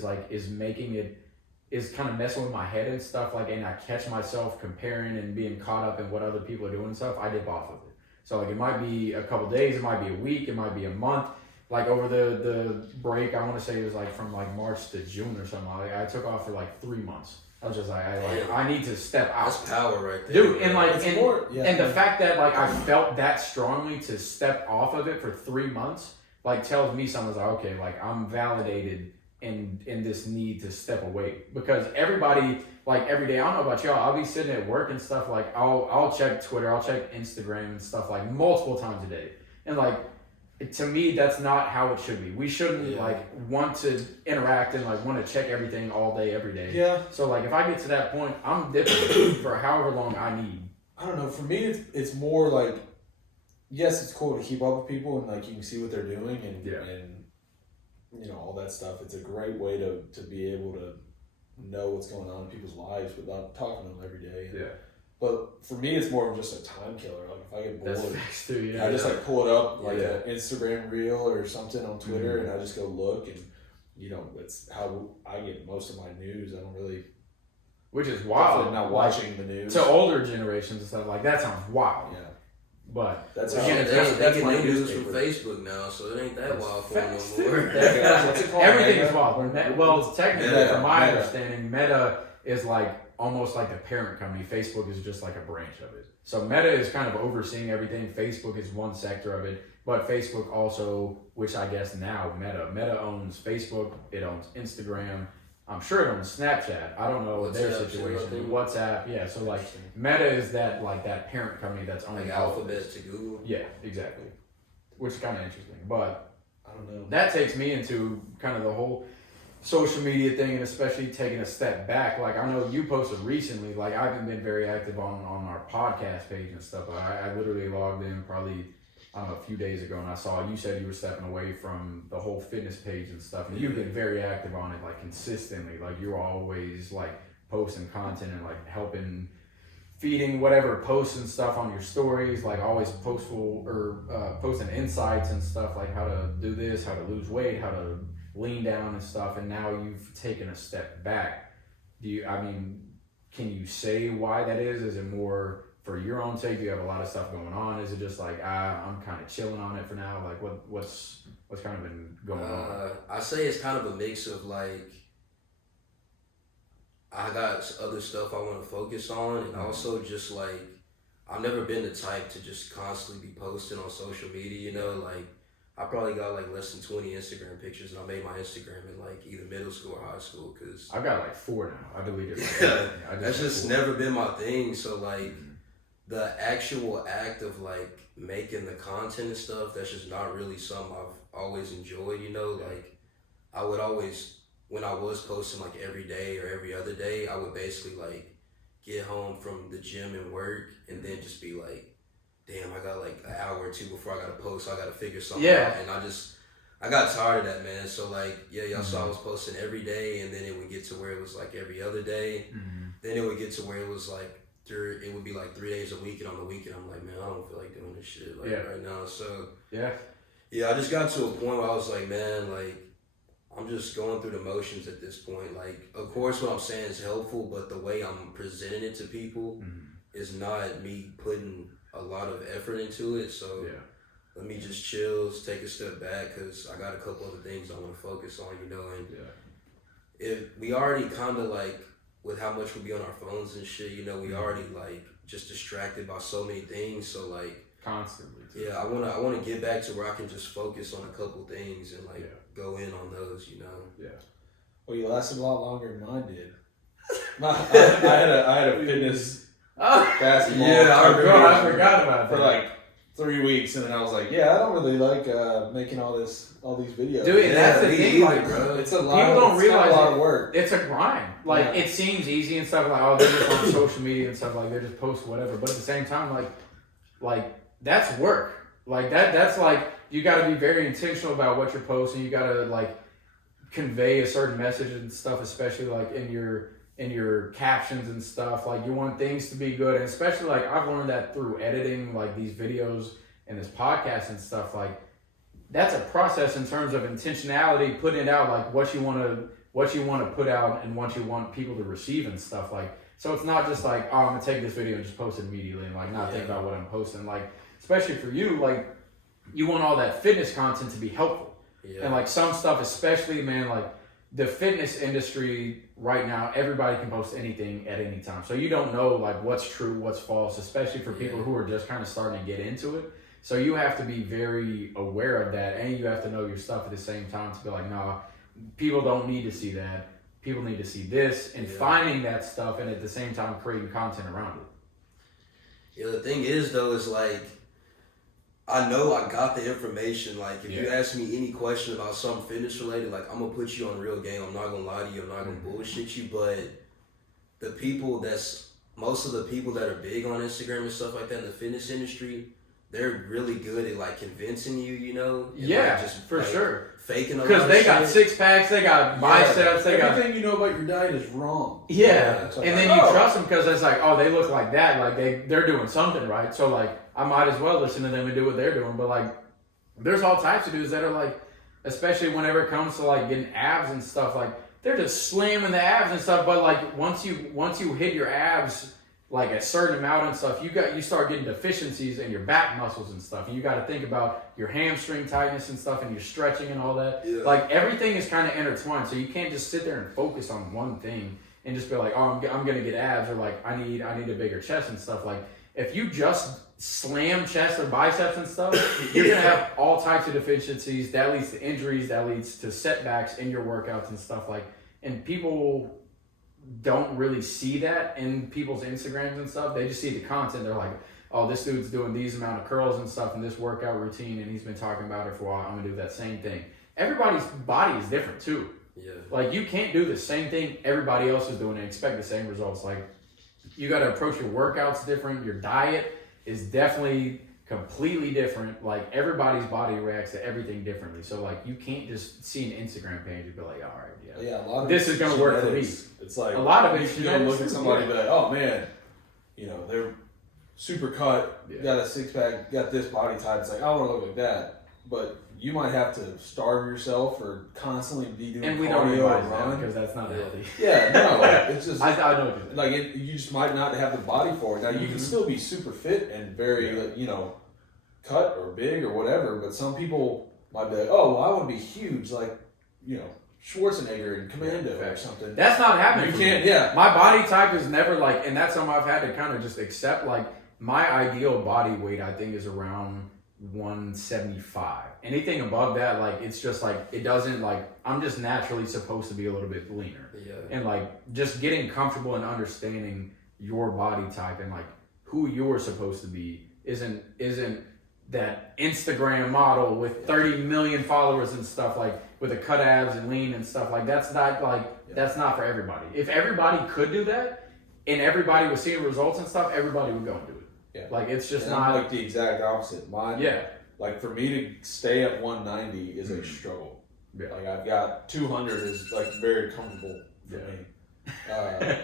is kind of messing with my head and stuff, like, and I catch myself comparing and being caught up in what other people are doing and stuff, I dip off of it. So like it might be a couple days, it might be a week, it might be a month. Like over the break, I want to say it was like from like March to June or something. I took off for like 3 months. I was just like, I need to step out. That's power right there, dude. And like, and the fact that like I felt that strongly to step off of it for 3 months, like tells me something. Like, okay, like I'm validated in this need to step away, because everybody like every day, I don't know about y'all, I'll be sitting at work and stuff, like I'll check Twitter, I'll check Instagram and stuff like multiple times a day, and like to me that's not how it should be. We shouldn't like want to interact and like want to check everything all day every day. Yeah. So like if I get to that point, I'm dipping for however long I need. I don't know, for me it's more like, yes, it's cool to keep up with people and like you can see what they're doing and all that stuff. It's a great way to be able to know what's going on in people's lives without talking to them every day. Yeah. But for me, it's more of just a time killer. Like if I get bored, That's facts too, yeah. I just like pull it up like an Instagram reel or something on Twitter, and I just go look, and it's how I get most of my news. I don't really, which is wild. I'm not watching the news. To older generations and stuff like that sounds wild. Yeah, but that's again, that's they my get news newspaper. from Facebook now, so it ain't that wild for them Facts, no more. What's it called? everything Meta? is wild. Well, technically, Meta. from my Meta. understanding, Meta is like almost like the parent company. Facebook is just like a branch of it. So Meta is kind of overseeing everything. Facebook is one sector of it, but Facebook also, which I guess now Meta owns Facebook. It owns Instagram. I'm sure it owns Snapchat. I don't know their WhatsApp, situation. WhatsApp, yeah. So like Meta is that parent company that's owning like all of Alphabet this. to Google. Yeah, exactly. Which is kind of interesting, but I don't know. that takes me into kind of the whole social media thing, and especially taking a step back. Like I know you posted recently, like I haven't been very active on our podcast page and stuff, but I literally logged in probably, I don't know, a few days ago, and I saw you said you were stepping away from the whole fitness page and stuff, and you've been very active on it, like consistently. Like you're always like posting content and like helping, feeding whatever posts and stuff on your stories, like always posting insights and stuff, like how to do this, how to lose weight, how to lean down and stuff. And now you've taken a step back. Can you say why that is? Is it more for your own sake? Do you have a lot of stuff going on? Is it just like I'm kind of chilling on it for now? Like what's kind of been going on? I say it's kind of a mix of like I got other stuff I want to focus on, and also just like I've never been the type to just constantly be posting on social media. Like I probably got like less than 20 Instagram pictures, and I made my Instagram in like either middle school or high school because I've got like 4 now. I deleted that's just never been my thing. So like the actual act of like making the content and stuff, that's just not really something I've always enjoyed. Like I would always, when I was posting like every day or every other day, I would basically like get home from the gym and work and then just be like, damn, I got like an hour or two before I got to post, so I got to figure something out. And I got tired of that, man. So like, y'all saw I was posting every day, and then it would get to where it was like every other day. Then it would get to where it was like, it would be like 3 days a week, and on the weekend I'm like, man, I don't feel like doing this shit right now. So I just got to a point where I was like, man, like I'm just going through the motions at this point. Like, of course what I'm saying is helpful, but the way I'm presenting it to people is not me putting a lot of effort into it. So let me just chill, take a step back, because I got a couple other things I want to focus on, and if we already kind of like, with how much we be on our phones and shit, we already like just distracted by so many things. So like constantly. I wanna get back to where I can just focus on a couple things and like go in on those. Well, you lasted a lot longer than mine did. I had a fitness basketball. I forgot about that. For like 3 weeks, and then I was like, I don't really like making all these videos. Dude, and that's the thing, like, bro. It's a lot. People don't realize a lot of work. It's a grind. Like it seems easy and stuff. Like they're just on social media and stuff. Like they just post whatever. But at the same time, like that's work. Like that's like you got to be very intentional about what you're posting. You got to like convey a certain message and stuff, especially like in your captions and stuff. Like you want things to be good, and especially like I've learned that through editing like these videos and this podcast and stuff. Like that's a process in terms of intentionality, putting it out like what you want to put out and what you want people to receive and stuff. Like so it's not just like, oh, I'm gonna take this video and just post it immediately and like not think about what I'm posting. Like especially for you, like you want all that fitness content to be helpful. And like some stuff, especially, man, like the fitness industry right now, everybody can post anything at any time. So you don't know like what's true, what's false, especially for people who are just kind of starting to get into it. So you have to be very aware of that, and you have to know your stuff at the same time to be like, nah, people don't need to see that. People need to see this, and finding that stuff, and at the same time creating content around it. The thing is though, is like, I know I got the information. Like, if you ask me any question about something fitness related, like, I'm going to put you on real game. I'm not going to lie to you. I'm not going to bullshit you. But most of the people that are big on Instagram and stuff like that in the fitness industry, they're really good at like convincing you, you know. And, Yeah, like, just for like, sure. Faking a lot Because they of got shit. six packs, they got biceps, they got. Everything you know about your diet is wrong. Yeah, So and like, then you trust them because it's like, oh, they look like that, like they're doing something right. So like, I might as well listen to them and do what they're doing. But like, there's all types of dudes that are like, especially whenever it comes to like getting abs and stuff, like they're just slamming the abs and stuff. But like once you hit your abs like a certain amount and stuff, you start getting deficiencies in your back muscles and stuff. And you got to think about your hamstring tightness and stuff, and your stretching and all that. Yeah. Like everything is kind of intertwined, so you can't just sit there and focus on one thing and just be like, oh, I'm gonna get abs, or like I need a bigger chest and stuff. Like if you just slam chest or biceps and stuff, you're gonna have all types of deficiencies. That leads to injuries. That leads to setbacks in your workouts and stuff. Like, and people don't really see that in people's Instagrams and stuff. They just see the content. They're like, oh, this dude's doing these amount of curls and stuff in this workout routine, and he's been talking about it for a while. I'm gonna do that same thing. Everybody's body is different too. Yeah. Like you can't do the same thing everybody else is doing and expect the same results. Like you got to approach your workouts different. Your diet is definitely completely different. Like everybody's body reacts to everything differently. So like you can't just see an Instagram page and be like, all right, Yeah, a lot of this is gonna work for me. It's like A lot of it's you don't look at genetics, somebody yeah. and be like, oh man, you know, they're super cut, Yeah. got a six pack, got this body type. It's like, I want to look like that. But you might have to starve yourself or constantly be doing And we don't cardio advise and that run. because that's not healthy. Yeah, no, it's just I know what you're saying. like you just might not have the body for it. Now you can Mhm. still be super fit and very like, you know, cut or big or whatever. But some people might be like, oh, well, I want to be huge, like you know Schwarzenegger in Commando or something. That's not happening. You for can't. me. Yeah. My body type is never like, and that's something I've had to kind of just accept. Like my ideal body weight, I think, is around 175. Anything above that, like it's just like it doesn't like I'm just naturally supposed to be a little bit leaner. Yeah. And like just getting comfortable and understanding your body type and like who you're supposed to be isn't that Instagram model with 30 million followers and stuff, like with the cut abs and lean and stuff. Like that's not like that's not for everybody. If everybody could do that and everybody was seeing results and stuff, everybody would go and do it. Yeah. Like it's just And not I'm like the exact opposite. Mine, yeah. like for me to stay at 190 is a struggle. Yeah. Like I've got 200 is like very comfortable for me.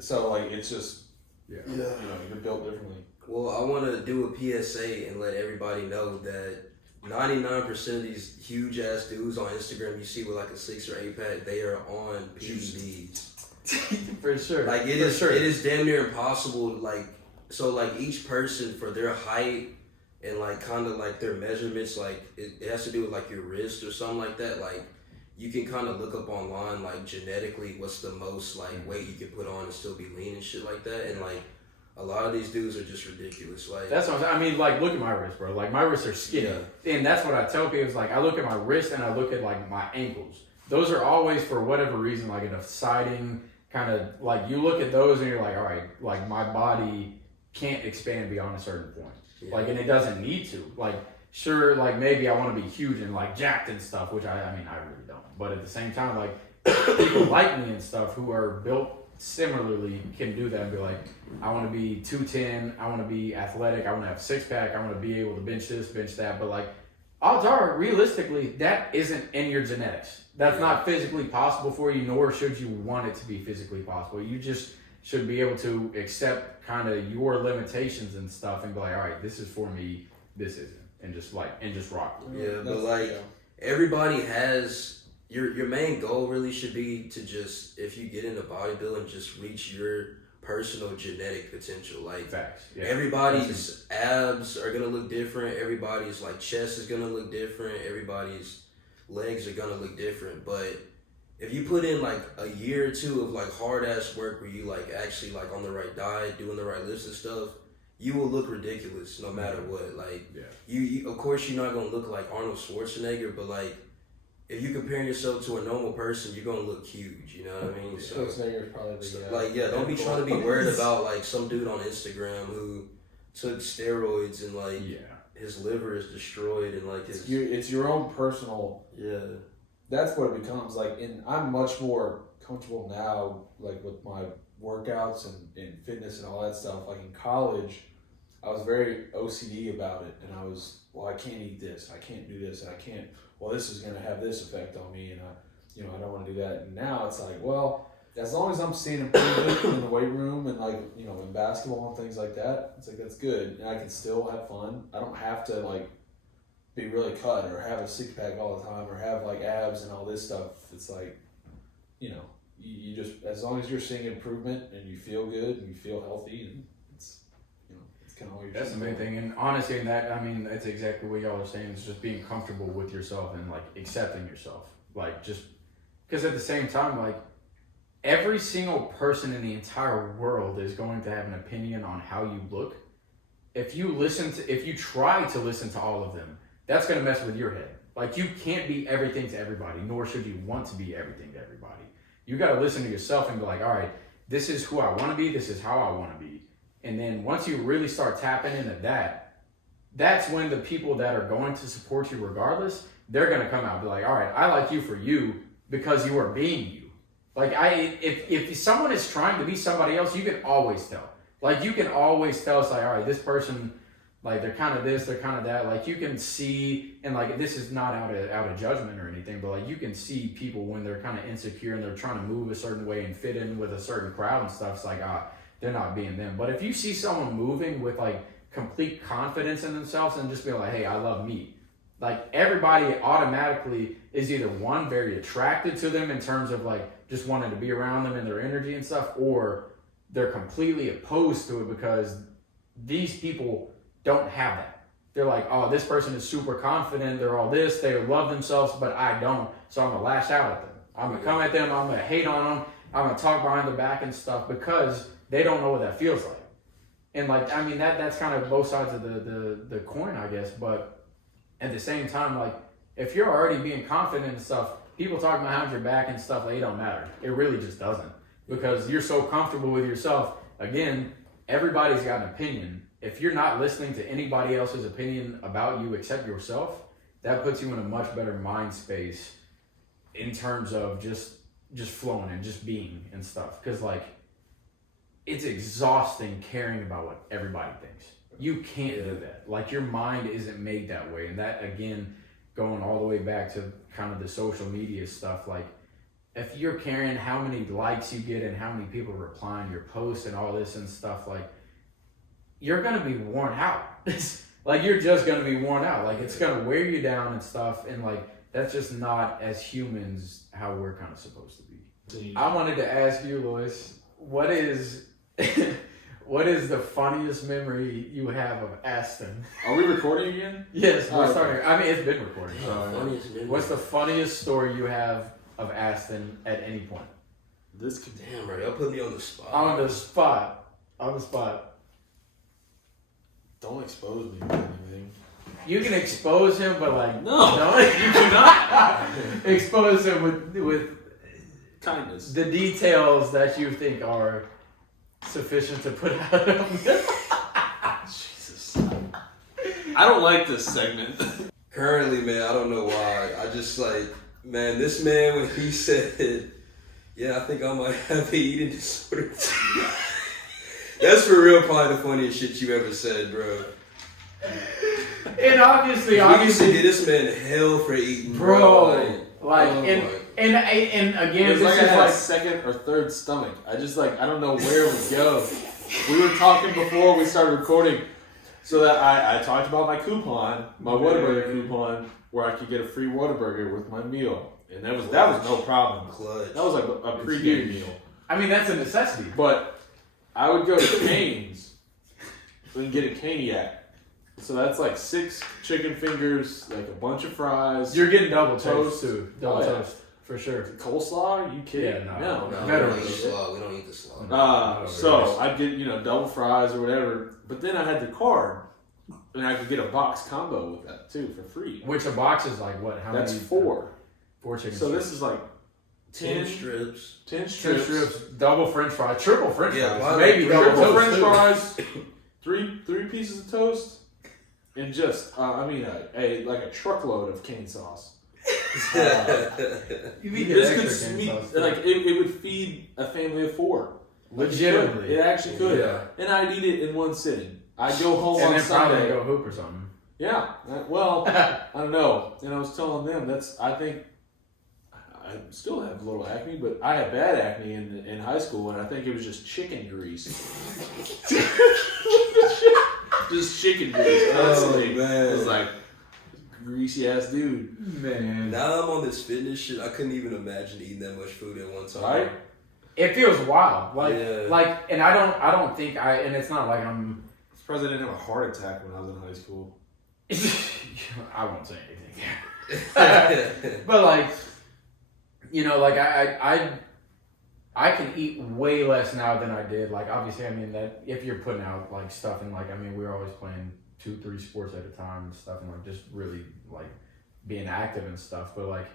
So like it's just Yeah. you know you're built differently. Well, I want to do a PSA and let everybody know that 99% of these huge ass dudes on Instagram you see with like a 6 or 8 pack, they are on PEDs. For sure. Like it is damn near impossible. Like so, like each person for their height and like kind of like their measurements, like it has to do with like your wrist or something like that. Like you can kind of look up online like genetically what's the most like weight you can put on and still be lean and shit like that. And like a lot of these dudes are just ridiculous. Like that's what I'm saying. I mean, like, look at my wrist, bro. Like, my wrists are skinny. Yeah. And that's what I tell people is, like, I look at my wrist and I look at, like, my ankles. Those are always, for whatever reason, like, a deciding kind of, like, you look at those and you're like, all right, like, my body can't expand beyond a certain point. Yeah. Like, and it doesn't need to. Like, sure, like, maybe I want to be huge and, like, jacked and stuff, which I mean, I really don't. But at the same time, like, people like me and stuff who are built similarly can do that and be like, I want to be 210, I want to be athletic, I want to have six pack, I want to be able to bench this, bench that. But like, odds are, realistically, that isn't in your genetics. That's not physically possible for you, nor should you want it to be physically possible. You just should be able to accept kind of your limitations and stuff and be like, all right, this is for me, this isn't, and just rock with it. Yeah, but like everybody has your main goal really should be to just, if you get into bodybuilding, just reach your personal genetic potential. Like Facts. Yeah. Everybody's abs are gonna look different. Everybody's like chest is gonna look different. Everybody's legs are gonna look different. But if you put in like a year or two of like hard ass work where you like actually like on the right diet, doing the right lifts and stuff, you will look ridiculous no matter what. Like you of course you're not gonna look like Arnold Schwarzenegger, but like if you comparing yourself to a normal person, you're gonna look huge. You know what I mean? So Schwarzenegger is probably the don't be trying to be worried about like some dude on Instagram who took steroids and like his liver is destroyed and like it's your own personal. That's what it becomes like. I'm much more comfortable now, like with my workouts and fitness and all that stuff. Like in college, I was very OCD about it, and I was, well, I can't eat this, I can't do this, and I can't. Well, this is going to have this effect on me, and I don't want to do that. And now it's like, well, as long as I'm seeing improvement in the weight room and like, in basketball and things like that, it's like that's good, and I can still have fun. I don't have to like be really cut or have a six pack all the time or have like abs and all this stuff. It's like, you just, as long as you're seeing improvement and you feel good and you feel healthy, and it's kind of all you're. That's the main thing. And honestly, that's exactly what y'all are saying. Is just being comfortable with yourself and like accepting yourself. Like just because at the same time, like every single person in the entire world is going to have an opinion on how you look. If you try to listen to all of them, that's going to mess with your head. Like you can't be everything to everybody, nor should you want to be everything to everybody. You got to listen to yourself and be like, all right, this is who I want to be. This is how I want to be. And then once you really start tapping into that, that's when the people that are going to support you regardless, they're going to come out and be like, all right, I like you for you because you are being you. Like if someone is trying to be somebody else, you can always tell. Like you can always tell, it's like, all right, this person, like they're kind of this, they're kind of that. Like you can see, and like this is not out of judgment or anything, but like you can see people when they're kind of insecure and they're trying to move a certain way and fit in with a certain crowd and stuff. It's like, they're not being them. But if you see someone moving with like complete confidence in themselves and just be like, hey, I love me. Like everybody automatically is either one, very attracted to them in terms of like just wanting to be around them and their energy and stuff, or they're completely opposed to it because these people don't have that. They're like, oh, this person is super confident, they're all this, they love themselves, but I don't, so I'm gonna lash out at them. I'm gonna come at them, I'm gonna hate on them, I'm gonna talk behind their back and stuff because they don't know what that feels like. And like, that's kind of both sides of the coin, I guess, but at the same time, like, if you're already being confident and stuff, people talking behind your back and stuff, like, it don't matter. It really just doesn't. Because you're so comfortable with yourself. Again, everybody's got an opinion. If you're not listening to anybody else's opinion about you except yourself, that puts you in a much better mind space in terms of just flowing and just being and stuff. Because, like, it's exhausting caring about what everybody thinks. You can't do that. Like, your mind isn't made that way. And that, again, going all the way back to kind of the social media stuff, like, if you're caring how many likes you get and how many people replying your posts and all this and stuff, like, you're going to be worn out. Like, you're just going to be worn out. Like, it's going to wear you down and stuff. And, like, that's just not, as humans, how we're kind of supposed to be. I wanted to ask you, Loyce, what is the funniest memory you have of Aston? Are we recording again? Yes, we're starting. I mean, it's been recording. Funniest What's the funniest story you have of Aston at any point? Damn, bro, y'all put me on the spot. On the spot. Don't expose me to anything. You can expose him, but like no, you do not expose him with kindness. The details that you think are sufficient to put out on this. Jesus, I don't like this segment. Currently, man, I don't know why. I just like, man, this man when he said, "Yeah, I think I might have an eating disorder." That's for real, probably the funniest shit you ever said, bro. And obviously, we used to get this man hell for eating, bro. And again, it's this like is I had like a second or third stomach. I just I don't know where we go. We were talking before we started recording, so that I talked about my coupon, my Whataburger coupon, where I could get a free Whataburger with my meal, and that was no problem. Clutch. That was like a pre-game meal. I mean, that's a necessity. But I would go to Cane's and get a Caniac. So that's like 6 chicken fingers, like a bunch of fries. You're getting double toast too. Double toast. For sure. Coleslaw? Are you kidding? Yeah, no, we don't eat the slaw. So I'd get, double fries or whatever. But then I had the card. And I could get a box combo with that too for free. Which a box is like what? How many? That's 4. 4 chicken So strips. this is like 10 strips. 10 strips. Double French fries. Triple French fries. Maybe double triple toast French too. fries. 3 pieces of toast. And just, a truckload of cane sauce. You mean this could it would feed a family of 4. Legitimately. It actually could. Yeah. And I'd eat it in one sitting. I go home and on then probably Sunday. go hoop or something. Yeah. Well, I don't know. And I was telling them I think I still have a little acne, but I had bad acne in high school, and I think it was just chicken grease. Just chicken grease. Honestly, man. It was like greasy ass dude. Man, Now I'm on this fitness shit. I couldn't even imagine eating that much food at one time. Right? it feels wild. Yeah. And I don't think and it's not like I'm. I was surprised I didn't have a heart attack when I was in high school. I won't say anything. But like, like I can eat way less now than I did. Like obviously, I mean that if you're putting out like stuff and like I mean we were always playing 2-3 sports at a time and stuff and like just really like being active and stuff. But like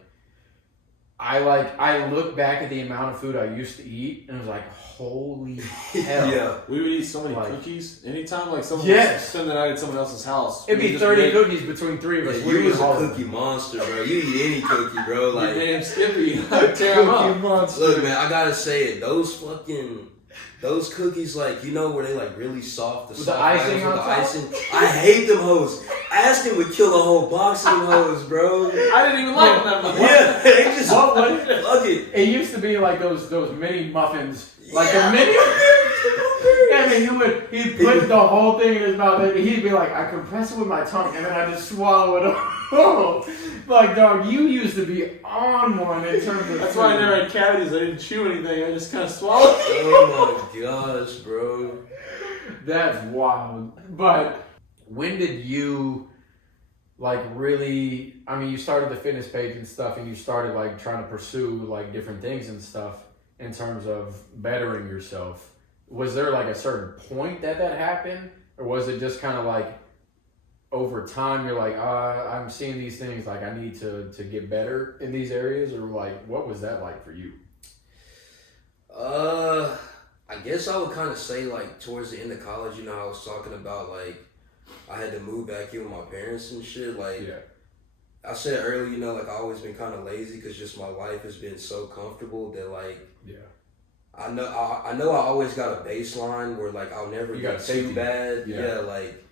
I look back at the amount of food I used to eat and it was like holy hell. Yeah. We would eat so many Like- cookies. Anytime like someone Yes. would spend the night at someone else's house. It'd we be just 30 make- cookies between 3 of us. Yeah, We you eat was all a of cookie them. monster, bro. You eat any cookie, bro. You Like, damn Skippy. I'd tear 'em up. monster. look, man, I gotta say it. Those cookies, like, where they like really soft, With the icing with on the top? icing. I hate them hoes. Aston would kill a whole box of them hoes, bro. I didn't even like them that much. Yeah, they just What was fucking fuck it. It used to be like those mini muffins, like Yeah. the mini. And then he'd put the whole thing in his mouth, and he'd be like, "I compress it with my tongue, and then I just swallow it all." Like, dog, you used to be on one in terms of. That's why I never had cavities. I didn't chew anything. I just kind of swallowed. Oh my gosh, bro. That's wild. But when did you, like, really? I mean, you started the fitness page and stuff, and you started like trying to pursue like different things and stuff in terms of bettering yourself. Was there like a certain point that happened, or was it just kind of like over time you're like, I'm seeing these things, like I need to get better in these areas, or like what was that like for you? I guess I would kind of say like towards the end of college, I was talking about like I had to move back in with my parents and shit. Like I said earlier, like I always been kind of lazy because just my life has been so comfortable that like I know I always got a baseline where like I'll never You got get a safety too bad. net. Yeah, like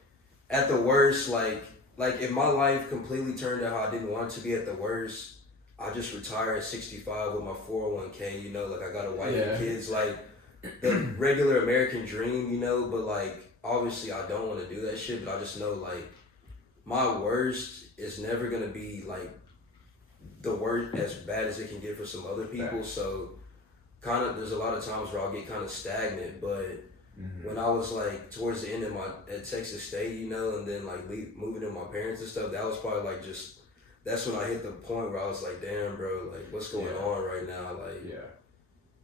at the worst, like if my life completely turned out how I didn't want it to be at the worst, I just retire at 65 with my 401k. Like I got a wife and kids, like the regular American dream, but like obviously I don't want to do that shit, but I just know like my worst is never gonna be like the worst as bad as it can get for some other people. So kind of there's a lot of times where I'll get kind of stagnant, but when I was like towards the end of at Texas State, and then like moving in with my parents and stuff, that was probably like that's when I hit the point where I was like, damn, bro, like what's going on right now? Like,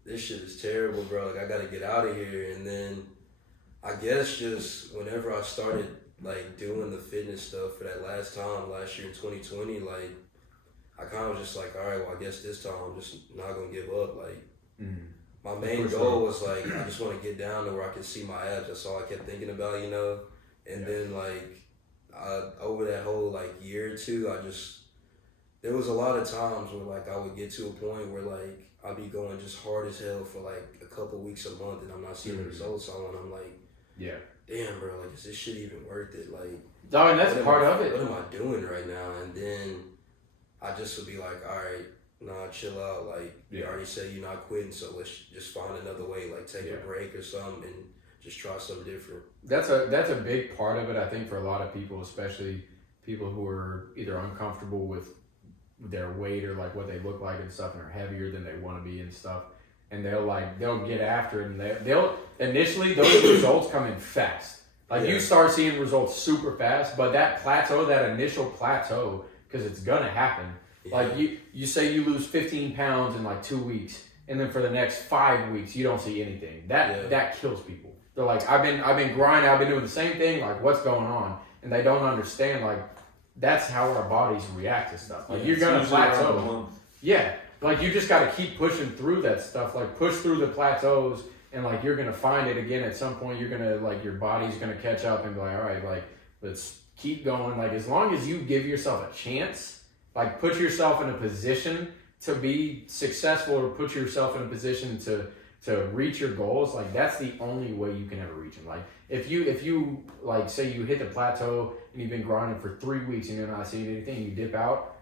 this shit is terrible, bro. Like I gotta get out of here. And then I guess just whenever I started like doing the fitness stuff for that last year in 2020, like I kind of was just like, all right, well I guess this time I'm just not gonna give up. Like my main goal was like I just want to get down to where I can see my abs. That's all I kept thinking about, And then like over that whole like year or two, there was a lot of times where like I would get to a point where like I'd be going just hard as hell for like a couple weeks a month and I'm not seeing the results on. I'm like, damn, bro, like is this shit even worth it? Like, and that's part of it. What am I doing right now? And then I just would be like, all right, nah, chill out. Like, you already said you're not quitting, so let's just find another way. Like, take a break or something and just try something different. That's a big part of it, I think, for a lot of people, especially people who are either uncomfortable with their weight or like what they look like and stuff, and are heavier than they want to be and stuff. And they'll get after it, and they'll initially those results come in fast. Like you start seeing results super fast, but that initial plateau, because it's gonna happen. Like you say you lose 15 pounds in like 2 weeks, and then for the next 5 weeks you don't see anything. That kills people. They're like, I've been grinding, I've been doing the same thing. Like, what's going on? And they don't understand. Like, that's how our bodies react to stuff. Like, you're gonna plateau. Yeah, like you just got to keep pushing through that stuff. Like, push through the plateaus, and like you're gonna find it again at some point. You're gonna like your body's gonna catch up and be like, all right, like let's keep going. Like, as long as you give yourself a chance. Like, put yourself in a position to be successful, or put yourself in a position to reach your goals, like that's the only way you can ever reach them. Like if you like say you hit the plateau and you've been grinding for 3 weeks and you're not seeing anything, you dip out,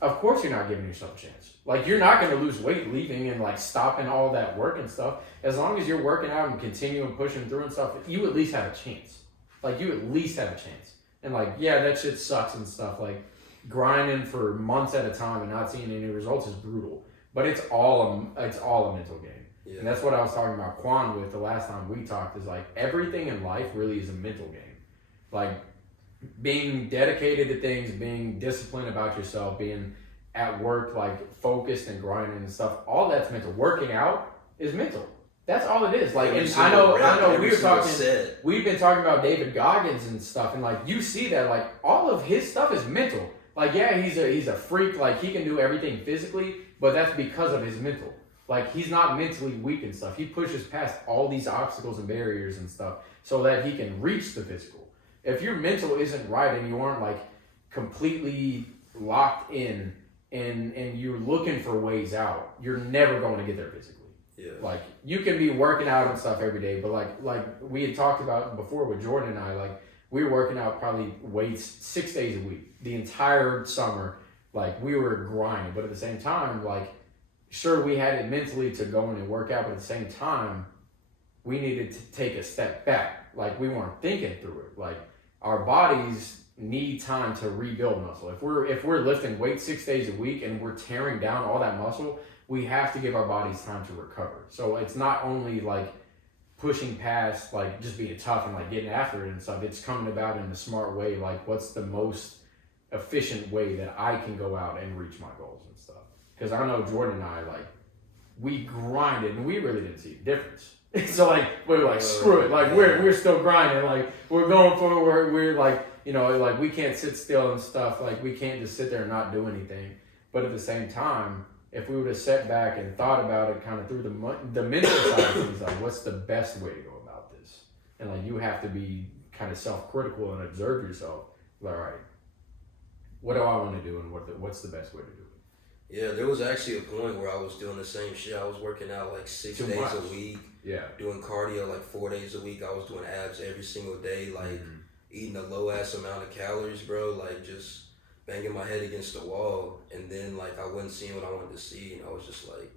of course you're not giving yourself a chance. Like you're not going to lose weight leaving and like stopping all that work and stuff. As long as you're working out and continuing pushing through and stuff, you at least have a chance. Like you at least have a chance. And like, yeah, that shit sucks and stuff. Like grinding for months at a time and not seeing any results is brutal. But it's all a mental game. Yeah. And that's what I was talking about Quan with the last time we talked, is like everything in life really is a mental game. Like being dedicated to things, being disciplined about yourself, being at work, like focused and grinding and stuff, all that's mental. Working out is mental. That's all it is. Like, and I know we've been talking about David Goggins and stuff, and like you see that like all of his stuff is mental. Like, yeah, he's a freak, like he can do everything physically, but that's because of his mental. Like he's not mentally weak and stuff. He pushes past all these obstacles and barriers and stuff so that he can reach the physical. If your mental isn't right and you aren't like completely locked in and you're looking for ways out, you're never going to get there physically. Yeah. Like you can be working out and stuff every day, but like we had talked about before with Jordan and I, like we were working out probably weights 6 days a week the entire summer. Like we were grinding, but at the same time, like sure we had it mentally to go in and work out, but at the same time we needed to take a step back. Like we weren't thinking through it. Like our bodies need time to rebuild muscle. If we're lifting weights 6 days a week and we're tearing down all that muscle, we have to give our bodies time to recover. So it's not only like pushing past like just being tough and like getting after it and stuff. It's coming about in a smart way. Like what's the most efficient way that I can go out and reach my goals and stuff. Because I know Jordan and I, like, we grinded and we really didn't see a difference. So like we're like screw it, like we're still grinding, like we're going forward. We're like, you know, like we can't sit still and stuff. Like we can't just sit there and not do anything. But at the same time, if we would have sat back and thought about it kind of through the mental side of things, like what's the best way to go about this? And like you have to be kind of self-critical and observe yourself. Like, all right, what do I want to do and what's the best way to do it? Yeah, there was actually a point where I was doing the same shit. I was working out like 6 days a week. Yeah. Doing cardio like 4 days a week. I was doing abs every single day, like eating a low ass amount of calories, bro. Like just banging my head against the wall, and then like I wasn't seeing what I wanted to see, and I was just like,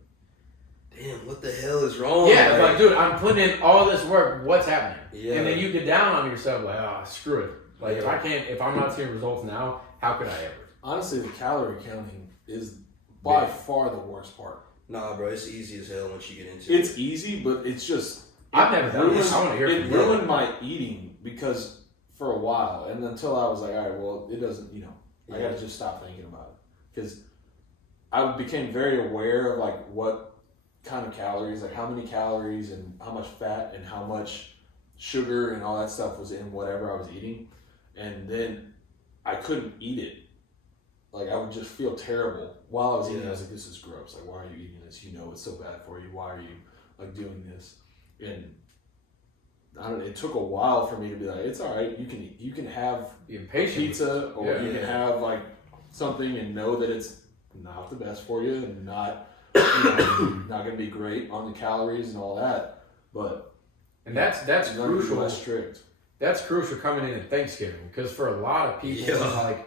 damn, what the hell is wrong? Yeah, like dude, I'm putting in all this work, what's happening? Yeah. And then you get down on yourself like, oh, screw it. Like if I'm not seeing results now, how could I ever? Honestly, the calorie counting is by far the worst part. Nah, bro, it's easy as hell once you get into it. It's easy, but it's just... I've never done this. I want to hear from you. It ruined my eating because for a while, and until I was like, all right, well, it doesn't, you know, I got to just stop thinking about it. Because I became very aware of like what kind of calories, like how many calories and how much fat and how much sugar and all that stuff was in whatever I was eating. And then I couldn't eat it. Like I would just feel terrible while I was eating. I was like, this is gross. Like, why are you eating this? You know it's so bad for you. Why are you like doing this? And I don't know, it took a while for me to be like, it's all right. You can have pizza or you can have like something and know that it's not the best for you and not not going to be great on the calories and all that. But that's crucial. Less strict. That's crucial coming into Thanksgiving, because for a lot of people, like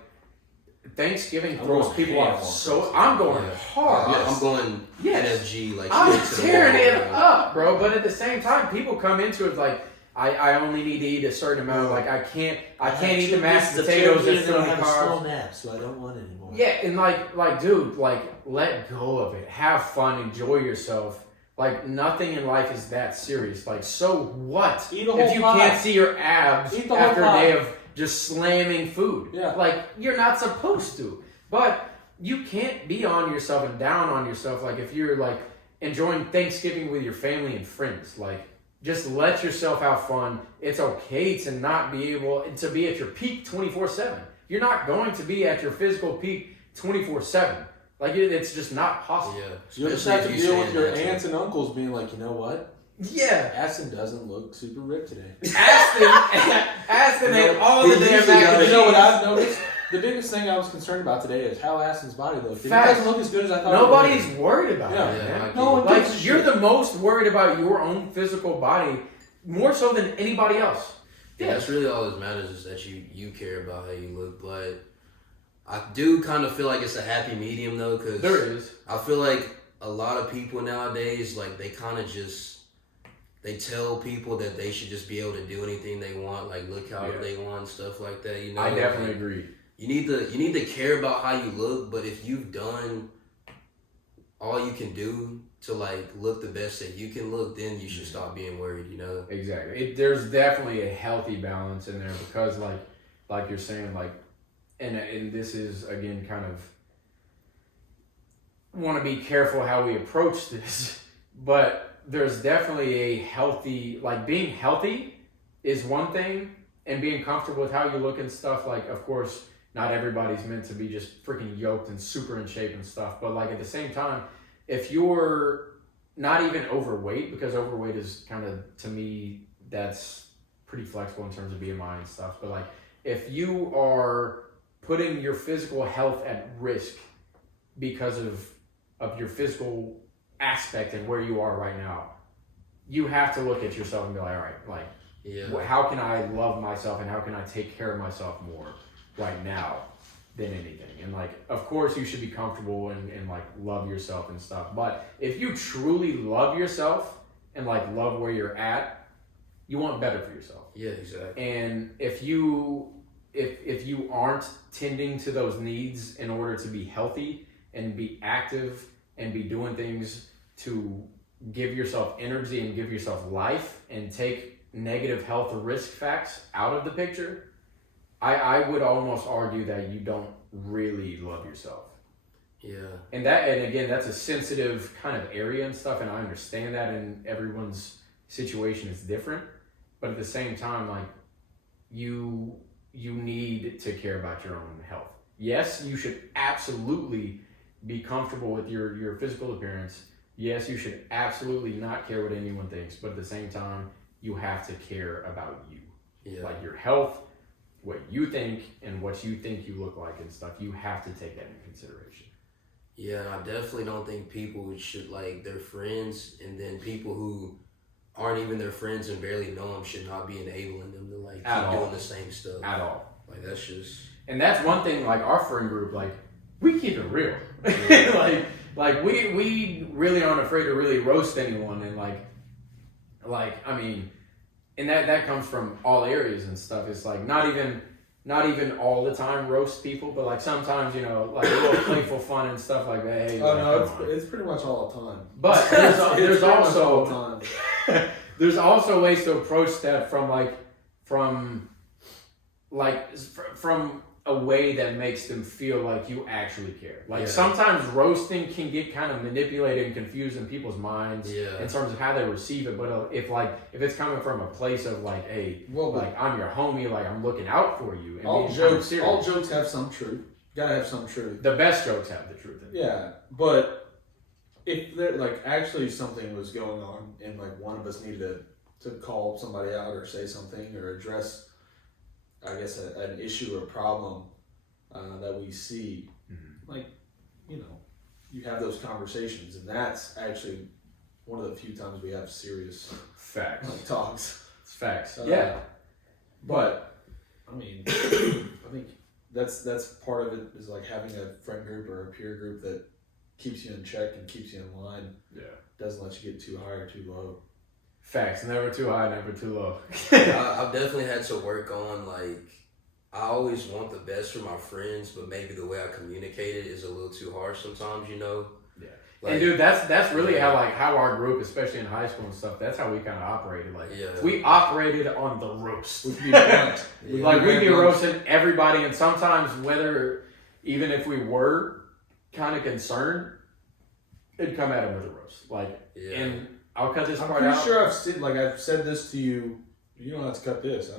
Thanksgiving throws people off. So I'm going hard. I'm going NFG. Like I'm tearing it up, bro. But at the same time, people come into it like, I only need to eat a certain amount. Like I can't eat the mashed potatoes that's full of carbs. Small nap, so I don't want it anymore. Yeah, and like, dude, like let go of it. Have fun. Enjoy yourself. Like nothing in life is that serious. Like so what? If you can't see your abs after a day of just slamming food. Yeah. Like you're not supposed to. But you can't be on yourself and down on yourself. Like if you're like enjoying Thanksgiving with your family and friends, like just let yourself have fun. It's okay to not be able to be at your peak 24/7. You're not going to be at your physical peak 24/7. Like it's just not possible. Yeah. You just have to deal with your aunts and uncles being like, you know what? Yeah. Aston doesn't look super ripped today. Aston ate all the damn mac and cheese. You know what I've noticed? The biggest thing I was concerned about today is how Aston's body looked. It Facts. doesn't look as good as I thought. Nobody's worried about Yeah. it, man. No one gives a Like, you're shit. the most worried about your own physical body, more so than anybody else. Yeah, that's really all that matters is that you care about how you look. But I do kind of feel like it's a happy medium though, because There is. I feel like a lot of people nowadays, like they kind of just they tell people that they should just be able to do anything they want, like look however they want, stuff like that. You know, I definitely like, agree. You need to care about how you look, but if you've done all you can do to like look the best that you can look, then you should stop being worried. You know. Exactly. There's definitely a healthy balance in there because, like you're saying, like, and this is again kind of want to be careful how we approach this, but there's definitely a healthy, like being healthy is one thing, and being comfortable with how you look and stuff. Like, of course, not everybody's meant to be just freaking yoked and super in shape and stuff, but like at the same time, if you're not even overweight, because overweight is kind of, to me, that's pretty flexible in terms of BMI and stuff, but like if you are putting your physical health at risk because of your physical aspect and where you are right now, you have to look at yourself and be like, all right, like, how can I love myself and how can I take care of myself more right now than anything? And like, of course you should be comfortable and like love yourself and stuff, but if you truly love yourself and like love where you're at, you want better for yourself. Yeah, exactly. And if you aren't tending to those needs in order to be healthy and be active and be doing things to give yourself energy and give yourself life and take negative health risk facts out of the picture, I would almost argue that you don't really love yourself. Yeah. And again, that's a sensitive kind of area and stuff, and I understand that, and everyone's situation is different. But at the same time, like, you need to care about your own health. Yes, you should absolutely be comfortable with your physical appearance. Yes, you should absolutely not care what anyone thinks, but at the same time, you have to care about you. Yeah. Like your health, what you think, and what you think you look like and stuff. You have to take that into consideration. Yeah, and I definitely don't think people should, like, their friends and then people who aren't even their friends and barely know them should not be enabling them to, like, keep doing the same stuff. At all. Like, that's just... And that's one thing, like, our friend group, like, we keep it real. Yeah. like we really aren't afraid to really roast anyone, and like I mean, and that comes from all areas and stuff. It's like not even all the time roast people, but like sometimes, you know, like a little playful fun and stuff like that. Hey, Oh like, no, it's pretty much all the time. But there's also time. there's also ways to approach that from a way that makes them feel like you actually care. Like sometimes roasting can get kind of manipulated and confused in people's minds in terms of how they receive it. But if it's coming from a place of like, hey, like I'm your homie, like I'm looking out for you. And all jokes have some truth. You gotta have some truth. The best jokes have the truth in it. Yeah, but if there like actually something was going on and like one of us needed to call somebody out or say something or address, I guess, an issue or problem that we see, like, you know, you have those conversations, and that's actually one of the few times we have serious facts. like, talks. It's facts. But I mean, I think that's part of it is like having a friend group or a peer group that keeps you in check and keeps you in line. Yeah. Doesn't let you get too high or too low. Facts. Never too high, never too low. I've definitely had to work on, like, I always want the best for my friends, but maybe the way I communicate it is a little too harsh sometimes, you know? Yeah. Like, and dude, that's really how our group, especially in high school and stuff, that's how we kind of operated. Like, we operated on the roast. We'd be blunt. Like, we'd be roasting everybody, and sometimes even if we were kind of concerned, it'd come at him with a roast. Like, and I'll cut this part out. I'm pretty sure I've said this to you. You don't have to cut this.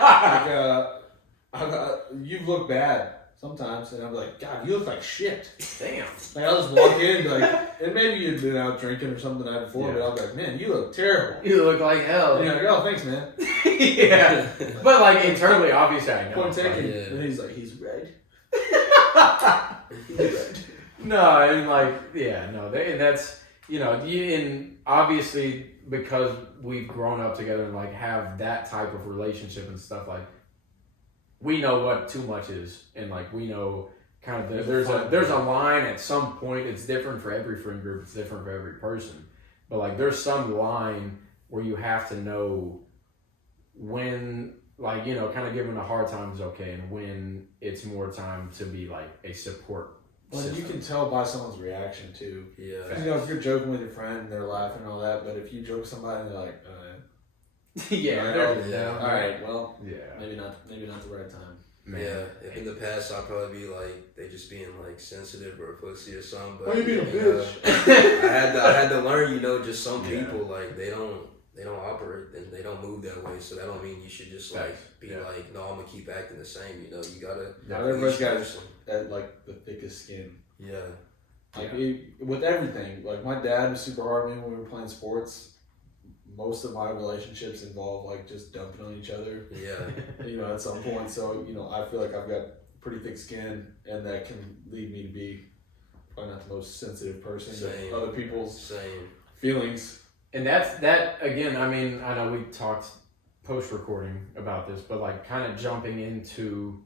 I don't. Like, you look bad sometimes, and I'll be like, God, you look like shit. Damn. Like, I'll just walk in, and be like, and maybe you'd been out drinking or something the night before, but I'll be like, man, you look terrible. You look like hell. And you're like, oh, thanks, man. Yeah. But like internally, obviously, I know. Point taken. Yeah. And he's like, he's red. No, and like, yeah, no, and that's, and obviously because we've grown up together and like have that type of relationship and stuff, like we know what too much is, and like we know kind of there's a line at some point. It's different for every friend group. It's different for every person, but like there's some line where you have to know when, like, kind of giving a hard time is okay, and when it's more time to be like a support. Well, you can tell by someone's reaction too. Yeah. If you're joking with your friend and they're laughing and all that, but if you joke somebody and they're like, yeah, all right, well, yeah, maybe not the right time. Man. Yeah, if in the past I'd probably be like, they just being like sensitive or a pussy or something. But Why you being a bitch? I had to learn, just some people like they don't operate and they don't move that way. So that don't mean you should just like be like, no, I'm gonna keep acting the same. You gotta. Not everybody's got like the thickest skin. Yeah. Like with everything. Like my dad was super hard on me when we were playing sports. Most of my relationships involve like just dumping on each other. Yeah. At some point. So, I feel like I've got pretty thick skin, and that can lead me to be probably not the most sensitive person to other people's feelings. And that again, I mean, I know we talked post-recording about this, but like kind of jumping into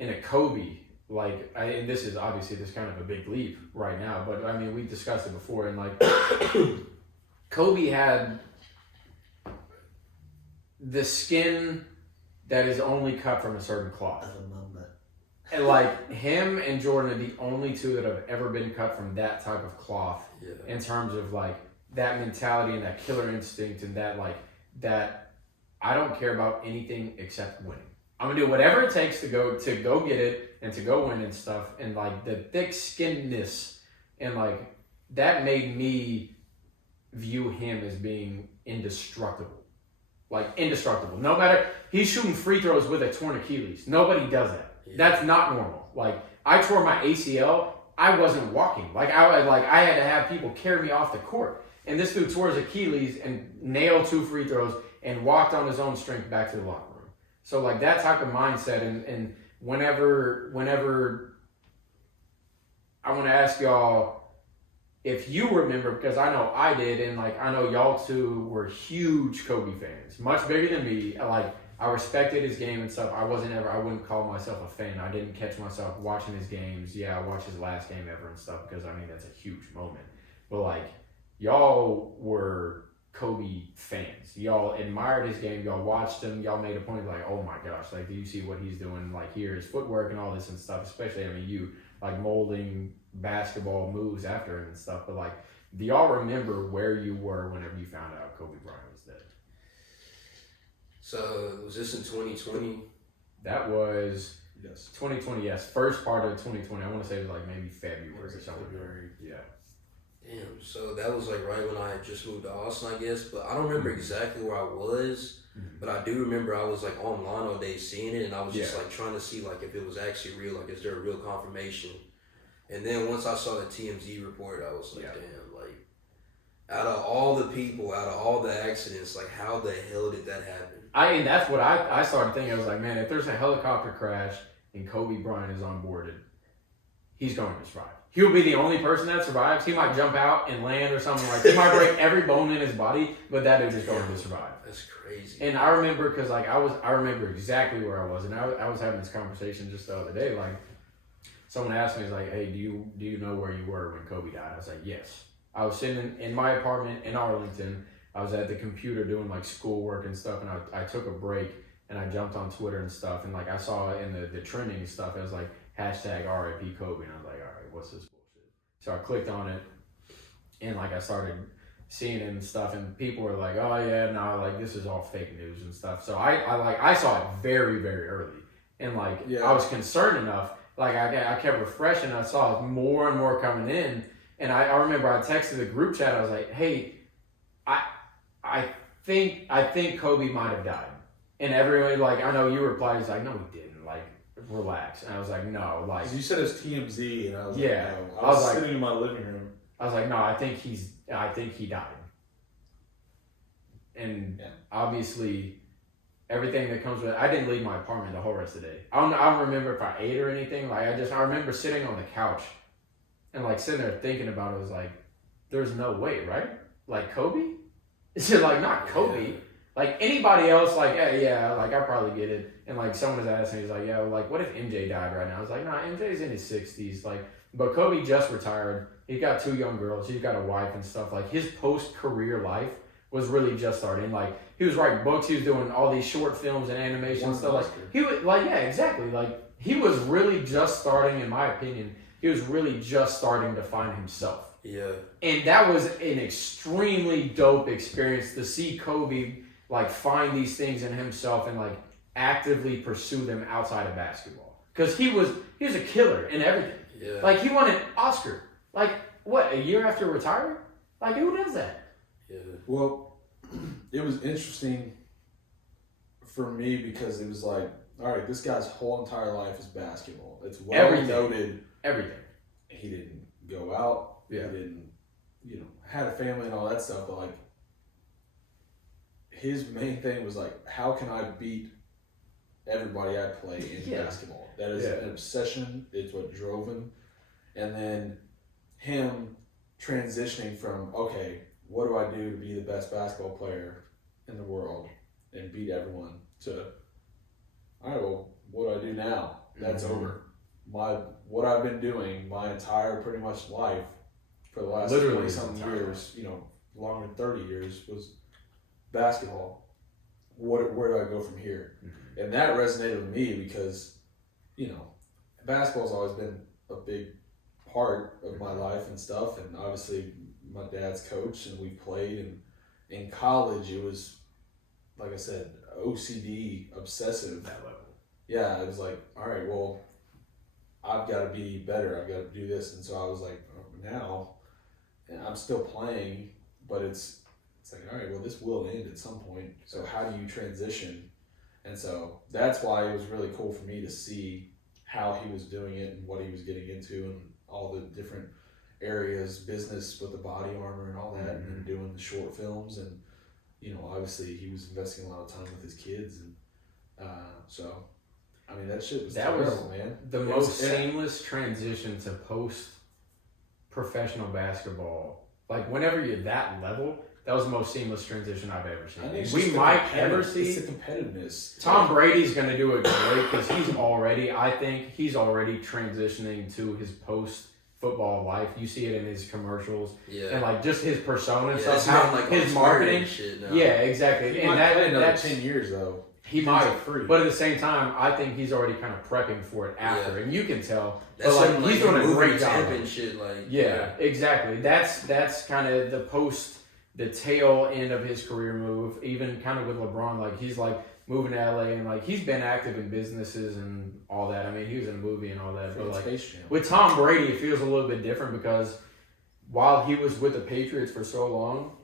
in a Kobe, like, and this is obviously this kind of a big leap right now, but I mean, we discussed it before, and like Kobe had the skin that is only cut from a certain cloth. And like him and Jordan are the only two that have ever been cut from that type of cloth in terms of like that mentality and that killer instinct and that I don't care about anything except winning. I'm gonna do whatever it takes to go get it and to go win and stuff, and like the thick skinnedness, and like that made me view him as being indestructible. Like indestructible. No matter, he's shooting free throws with a torn Achilles. Nobody does that. Yeah. That's not normal. Like I tore my ACL, I wasn't walking. Like I had to have people carry me off the court. And this dude tore his Achilles and nailed 2 free throws and walked on his own strength back to the locker room. So like that type of mindset, and whenever I want to ask y'all if you remember, because I know I did, and like I know y'all two were huge Kobe fans, much bigger than me. Like I respected his game and stuff. I wouldn't call myself a fan. I didn't catch myself watching his games. Yeah, I watched his last game ever and stuff, because I mean that's a huge moment. But like y'all were Kobe fans. Y'all admired his game. Y'all watched him. Y'all made a point of like, oh my gosh, like do you see what he's doing? Like here, his footwork and all this and stuff. Especially, I mean, you like molding basketball moves after him and stuff. But like, do y'all remember where you were whenever you found out Kobe Bryant was dead? So was this in 2020? That was 2020. Yes, first part of 2020. I want to say it was like maybe February or something. February. Yeah. Damn, so that was like right when I had just moved to Austin, I guess. But I don't remember exactly where I was. But I do remember I was like online all day seeing it, and I was just like trying to see like if it was actually real, like is there a real confirmation? And then once I saw the TMZ report, I was like, damn, like out of all the people, out of all the accidents, like how the hell did that happen? And that's what I started thinking. I was like, man, if there's a helicopter crash and Kobe Bryant is onboarded, he's going to survive. He'll be the only person that survives. He might jump out and land or something like that. He might break every bone in his body, but that dude is going to survive. That's crazy. And I remember, because like I remember exactly where I was, and I was having this conversation just the other day. Like someone asked me, like, hey, do you know where you were when Kobe died? I was like, yes. I was sitting in my apartment in Arlington. I was at the computer doing like schoolwork and stuff, and I took a break and I jumped on Twitter and stuff, and like I saw in the trending stuff, it was like hashtag RIP Kobe, and I was like, all right, what's this bullshit? So I clicked on it, and like I started seeing it and stuff, and people were like, oh yeah, no, like this is all fake news and stuff. So I saw it very, very early, and like I was concerned enough, like I kept refreshing, I saw more and more coming in, and I remember I texted the group chat, I was like, hey, I think Kobe might have died. And everyone, like, I know you replied, he's like, no, he didn't. Like, relax. And I was like, no, like. 'Cause you said it's TMZ, and I was Yeah. like, no. I was like, sitting in my living room. I was like, no, I think he died. And obviously, everything that comes with it, I didn't leave my apartment the whole rest of the day. I don't remember if I ate or anything. Like, I remember sitting on the couch and like sitting there thinking about it. I was like, there's no way, right? Like Kobe? It's just like, not Kobe. Yeah. Like anybody else, like, yeah, like I probably get it. And like someone was asking me, he's like, yeah, like what if MJ died right now? I was like, nah, MJ's in his 60s. Like, but Kobe just retired. He's got 2 young girls. He's got a wife and stuff. Like his post-career life was really just starting. Like he was writing books. He was doing all these short films and animation and stuff. Like he was like, yeah, exactly. Like he was really just starting, in my opinion. He was really just starting to find himself. Yeah. And that was an extremely dope experience to see Kobe like find these things in himself and like actively pursue them outside of basketball. Because he was a killer in everything. Yeah. Like he won an Oscar. Like what, a year after retiring? Like who does that? Yeah. Well, it was interesting for me because it was like, all right, this guy's whole entire life is basketball. It's well noted. Everything. He didn't go out. Yeah. He didn't, had a family and all that stuff. But like, his main thing was like, how can I beat everybody I play in basketball? That is an obsession. It's what drove him. And then him transitioning from, okay, what do I do to be the best basketball player in the world and beat everyone, to, all right, well, what do I do now? That's over. What I've been doing my entire pretty much life for the last 20-something years, longer than 30 years, was basketball. Where do I go from here? Mm-hmm. And that resonated with me because, basketball's always been a big part of my life and stuff. And obviously my dad's coach and we played, and in college it was, like I said, OCD, obsessive. That level. Yeah, it was like, all right, well, I've got to be better. I've got to do this. And so I was like, now, and I'm still playing, but it's like, all right, well, this will end at some point. So how do you transition? And so that's why it was really cool for me to see how he was doing it and what he was getting into and all the different areas, business with the body armor and all that, and then doing the short films. And, obviously he was investing a lot of time with his kids. And so, I mean, that shit was terrible, man. The most seamless transition to post-professional basketball. Like, whenever you're that level, that was the most seamless transition I've ever seen. We might ever see. It's the competitiveness. Tom Brady's going to do it great because I think he's already transitioning to his post-football life. You see it in his commercials. Yeah. And, like, just his persona and stuff. Like his marketing. Shit now. Yeah, exactly. He might play another 10 years, though. He might, but at the same time, I think he's already kind of prepping for it after, and you can tell. That's but like he's doing a great job. And shit, like Exactly. That's kind of the tail end of his career move. Even kind of with LeBron, like he's like moving to LA and like he's been active in businesses and all that. I mean, he was in a movie and all that. But like with Tom Brady, it feels a little bit different because while he was with the Patriots for so long,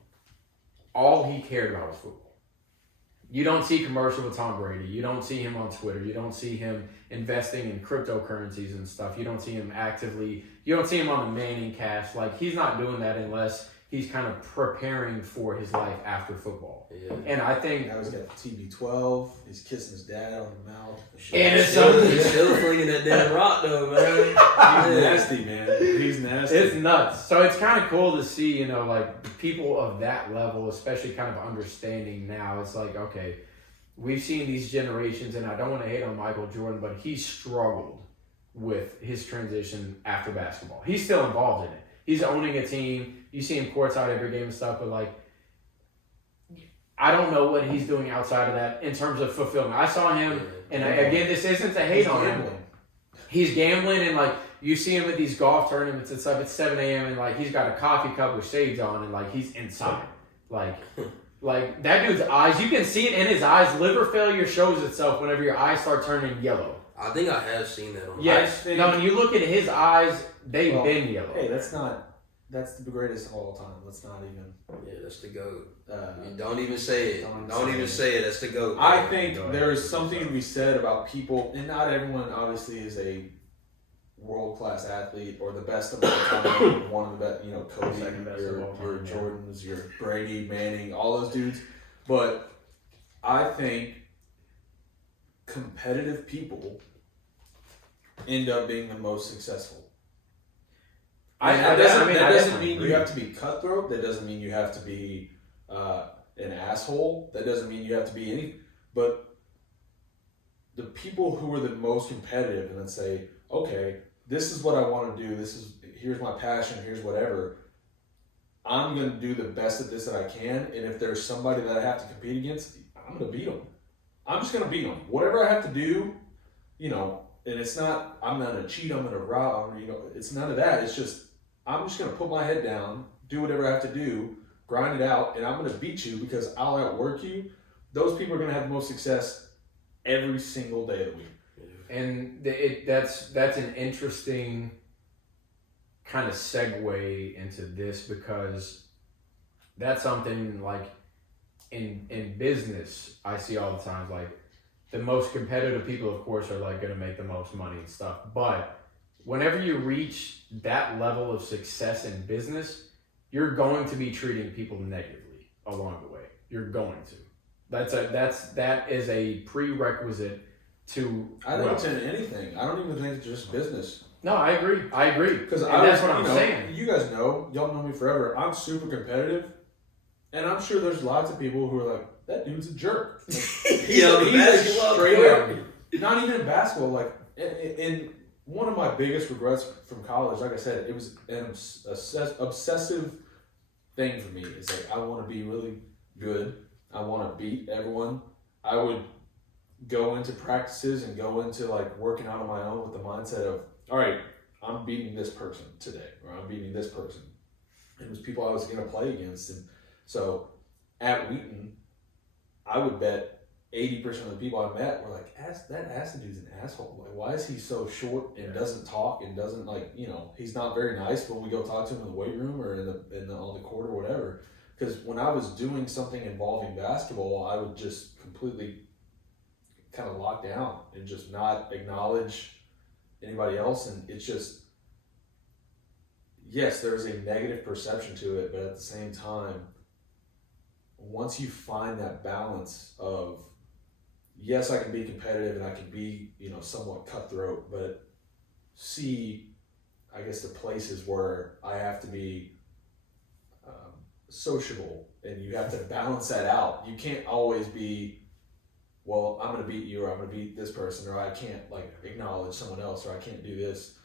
all he cared about was football. You don't see commercial with Tom Brady. You don't see him on Twitter. You don't see him investing in cryptocurrencies and stuff. You don't see him you don't see him on the Manning cast. Like, he's not doing that unless he's kind of preparing for his life after football. Yeah. And I think... Now he's got the TB12. He's kissing his dad on the mouth. And he's still flinging that damn rock, though, man. He's nasty, man. He's nasty. It's nuts. So it's kind of cool to see, like, people of that level, especially kind of understanding now. It's like, okay, we've seen these generations, and I don't want to hate on Michael Jordan, but he struggled with his transition after basketball. He's still involved in it. He's owning a team. You see him courtside every game and stuff, but like, I don't know what he's doing outside of that in terms of fulfillment. I saw him, and again, this isn't to hate on him. He's gambling, and like, you see him at these golf tournaments and stuff at 7 a.m. and like, he's got a coffee cup with shades on, and like, he's inside. Like that dude's eyes, you can see it in his eyes. Liver failure shows itself whenever your eyes start turning yellow. I think I have seen that on Yes. No, when you look at his eyes, they've been yellow. Hey, that's not that's the greatest of all time. Let's not even. Yeah, that's the GOAT. You Don't even say it. Don't even say it. That's the GOAT. I think there is something to be said about people, and not everyone obviously is a world-class athlete or the best of all time, one of the best, Kobe, your Jordans, your Brady, Manning, all those dudes. But I think competitive people end up being the most successful. That doesn't mean you have to be cutthroat. That doesn't mean you have to be an asshole. That doesn't mean you have to be any. But the people who are the most competitive and then say, okay, this is what I want to do. Here's my passion. Here's whatever. I'm going to do the best at this that I can. And if there's somebody that I have to compete against, I'm going to beat them. I'm just going to beat them. Whatever I have to do, and it's not, I'm not going to cheat, I'm going to rob, it's none of that. It's just, I'm just going to put my head down, do whatever I have to do, grind it out, and I'm going to beat you because I'll outwork you. Those people are going to have the most success every single day of the week. And that's an interesting kind of segue into this, because that's something like in business I see all the time. Like, the most competitive people, of course, are like going to make the most money and stuff. But whenever you reach that level of success in business, you're going to be treating people negatively along the way. You're going to. That is a prerequisite to. I think it's in anything. I don't even think it's just business. No, I agree. Because that's what I'm saying. You guys know, y'all know me forever. I'm super competitive, and I'm sure there's lots of people who are like, that dude's a jerk. Like, he's straight up, not even in basketball. Like, in one of my biggest regrets from college, like I said, it was an obsessive thing for me. It's like, I want to be really good. I want to beat everyone. I would go into practices and go into like working out on my own with the mindset of, all right, I'm beating this person today, or I'm beating this person. It was people I was going to play against. And so at Wheaton, I would bet 80% of the people I met were like, that Aston dude's an asshole. Like, why is he so short and doesn't talk and doesn't he's not very nice when we go talk to him in the weight room or on the court or whatever. Because when I was doing something involving basketball, I would just completely kind of lock down and just not acknowledge anybody else. And it's just, yes, there's a negative perception to it, but at the same time, once you find that balance of, yes, I can be competitive and I can be, somewhat cutthroat, but see, I guess, the places where I have to be sociable, and you have to balance that out. You can't always be, well, I'm going to beat you, or I'm going to beat this person, or I can't acknowledge someone else, or I can't do this.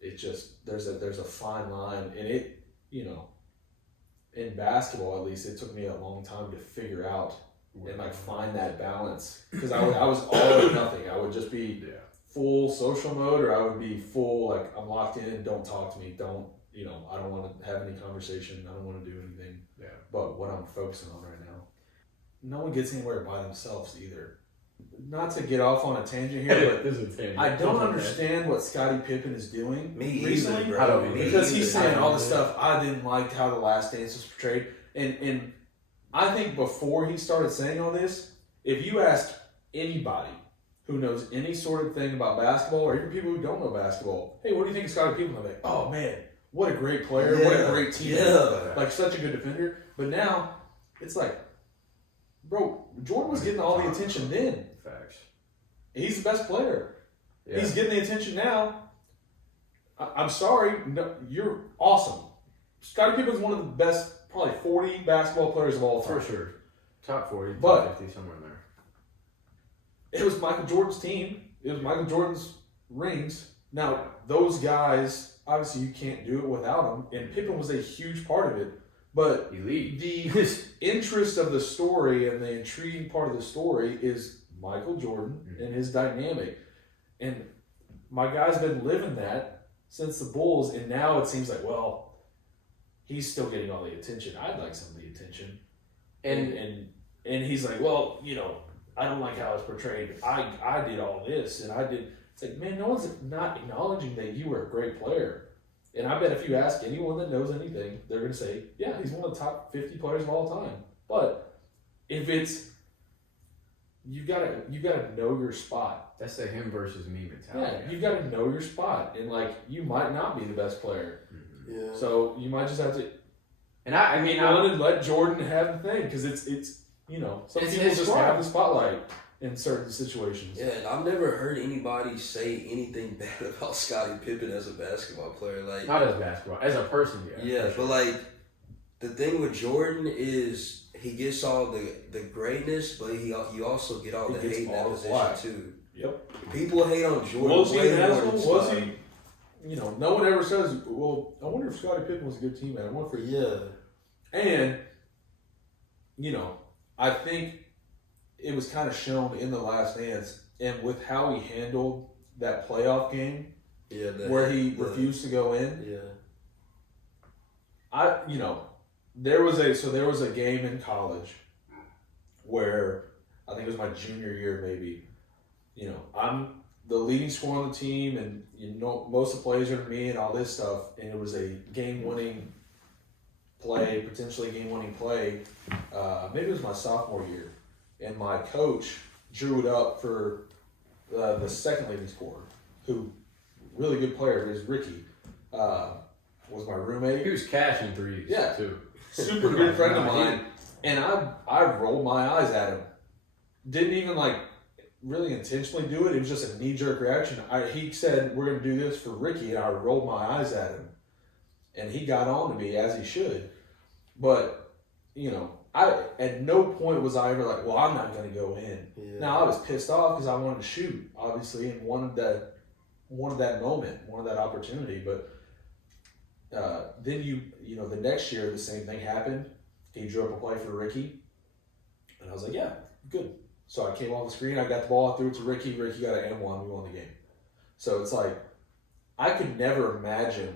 It just, there's a fine line, and it, in basketball, at least, it took me a long time to figure out and find that balance, because I was all or nothing. I would just be full social mode, or I would be full I'm locked in. Don't talk to me. Don't I don't want to have any conversation. I don't want to do anything. Yeah. But what I'm focusing on right now, no one gets anywhere by themselves either. Not to get off on a tangent here, but I don't understand what Scottie Pippen is doing recently, because he's saying all the stuff I didn't like how The Last Dance was portrayed, and I think before he started saying all this, if you ask anybody who knows any sort of thing about basketball, or even people who don't know basketball, hey, what do you think of Scottie Pippen? They're like, oh man, what a great player, what a great teammate, such a good defender. But now it's like, bro, Jordan was getting all the attention then. Facts. He's the best player. Yeah. He's getting the attention now. I'm sorry, no, you're awesome. Scottie Pippen's one of the best, probably 40 basketball players of all time. For sure. Top 40, But top 50, somewhere in there. It was Michael Jordan's team. It was Michael Jordan's rings. Now, those guys, obviously you can't do it without them, and Pippen was a huge part of it. But Elite. the interest of the story and the intriguing part of the story is Michael Jordan and his dynamic. And my guy's been living that since the Bulls, and now it seems like, well, he's still getting all the attention. I'd like some of the attention. And he's like, well, I don't like how it's portrayed. I did all this, and I did. It's like, man, no one's not acknowledging that you were a great player. And I bet if you ask anyone that knows anything, they're going to say, yeah, he's one of the top 50 players of all time. But if it's, you gotta know your spot. That's the him versus me mentality. Yeah, you got to know your spot. And, like, you might not be the best player. Yeah. So you might just have to. And I mean, I want to let Jordan have the thing because it's you know, some It's people his just squad. have the spotlight in certain situations. Yeah, and I've never heard anybody say anything bad about Scottie Pippen as a basketball player. Like, not as basketball, as a person, yeah, but like the thing with Jordan is he gets all the greatness, but you also get all He the gets hate in that all the position flack. too. Yep. People hate on Jordan Was he way an more than asshole? Was Scottie. he? You know, no one ever says, well, I wonder if Scottie Pippen was a good teammate. I wonder for Yeah. And, you know, I think it was kind of shown in The Last Dance and with how he handled that playoff game Yeah. where he refused to go in. Yeah. There was a game in college where I think it was my junior year maybe. You know, I'm the leading scorer on the team and you know most of the plays are to me and all this stuff, and it was a game-winning play, potentially game-winning play. Maybe it was my sophomore year, and my coach drew it up for the second leading scorer, who really good player is Ricky. Was my roommate. He was cashing threes, Yeah. too. Super good friend of mine, and I rolled my eyes at him. Didn't even like really intentionally do it. It was just a knee-jerk reaction. He said, we're going to do this for Ricky, and I rolled my eyes at him. And he got on to me, as he should. But, you know, at no point was I ever like, well, I'm not going to go in. Yeah. Now, I was pissed off because I wanted to shoot, obviously, and wanted that moment, wanted that opportunity. But then you know, the next year, the same thing happened. He drew up a play for Ricky. And I was like, yeah, good. So I came off the screen, I got the ball, I threw it to Ricky. Ricky got an and-one, we won the game. So it's like, I could never imagine.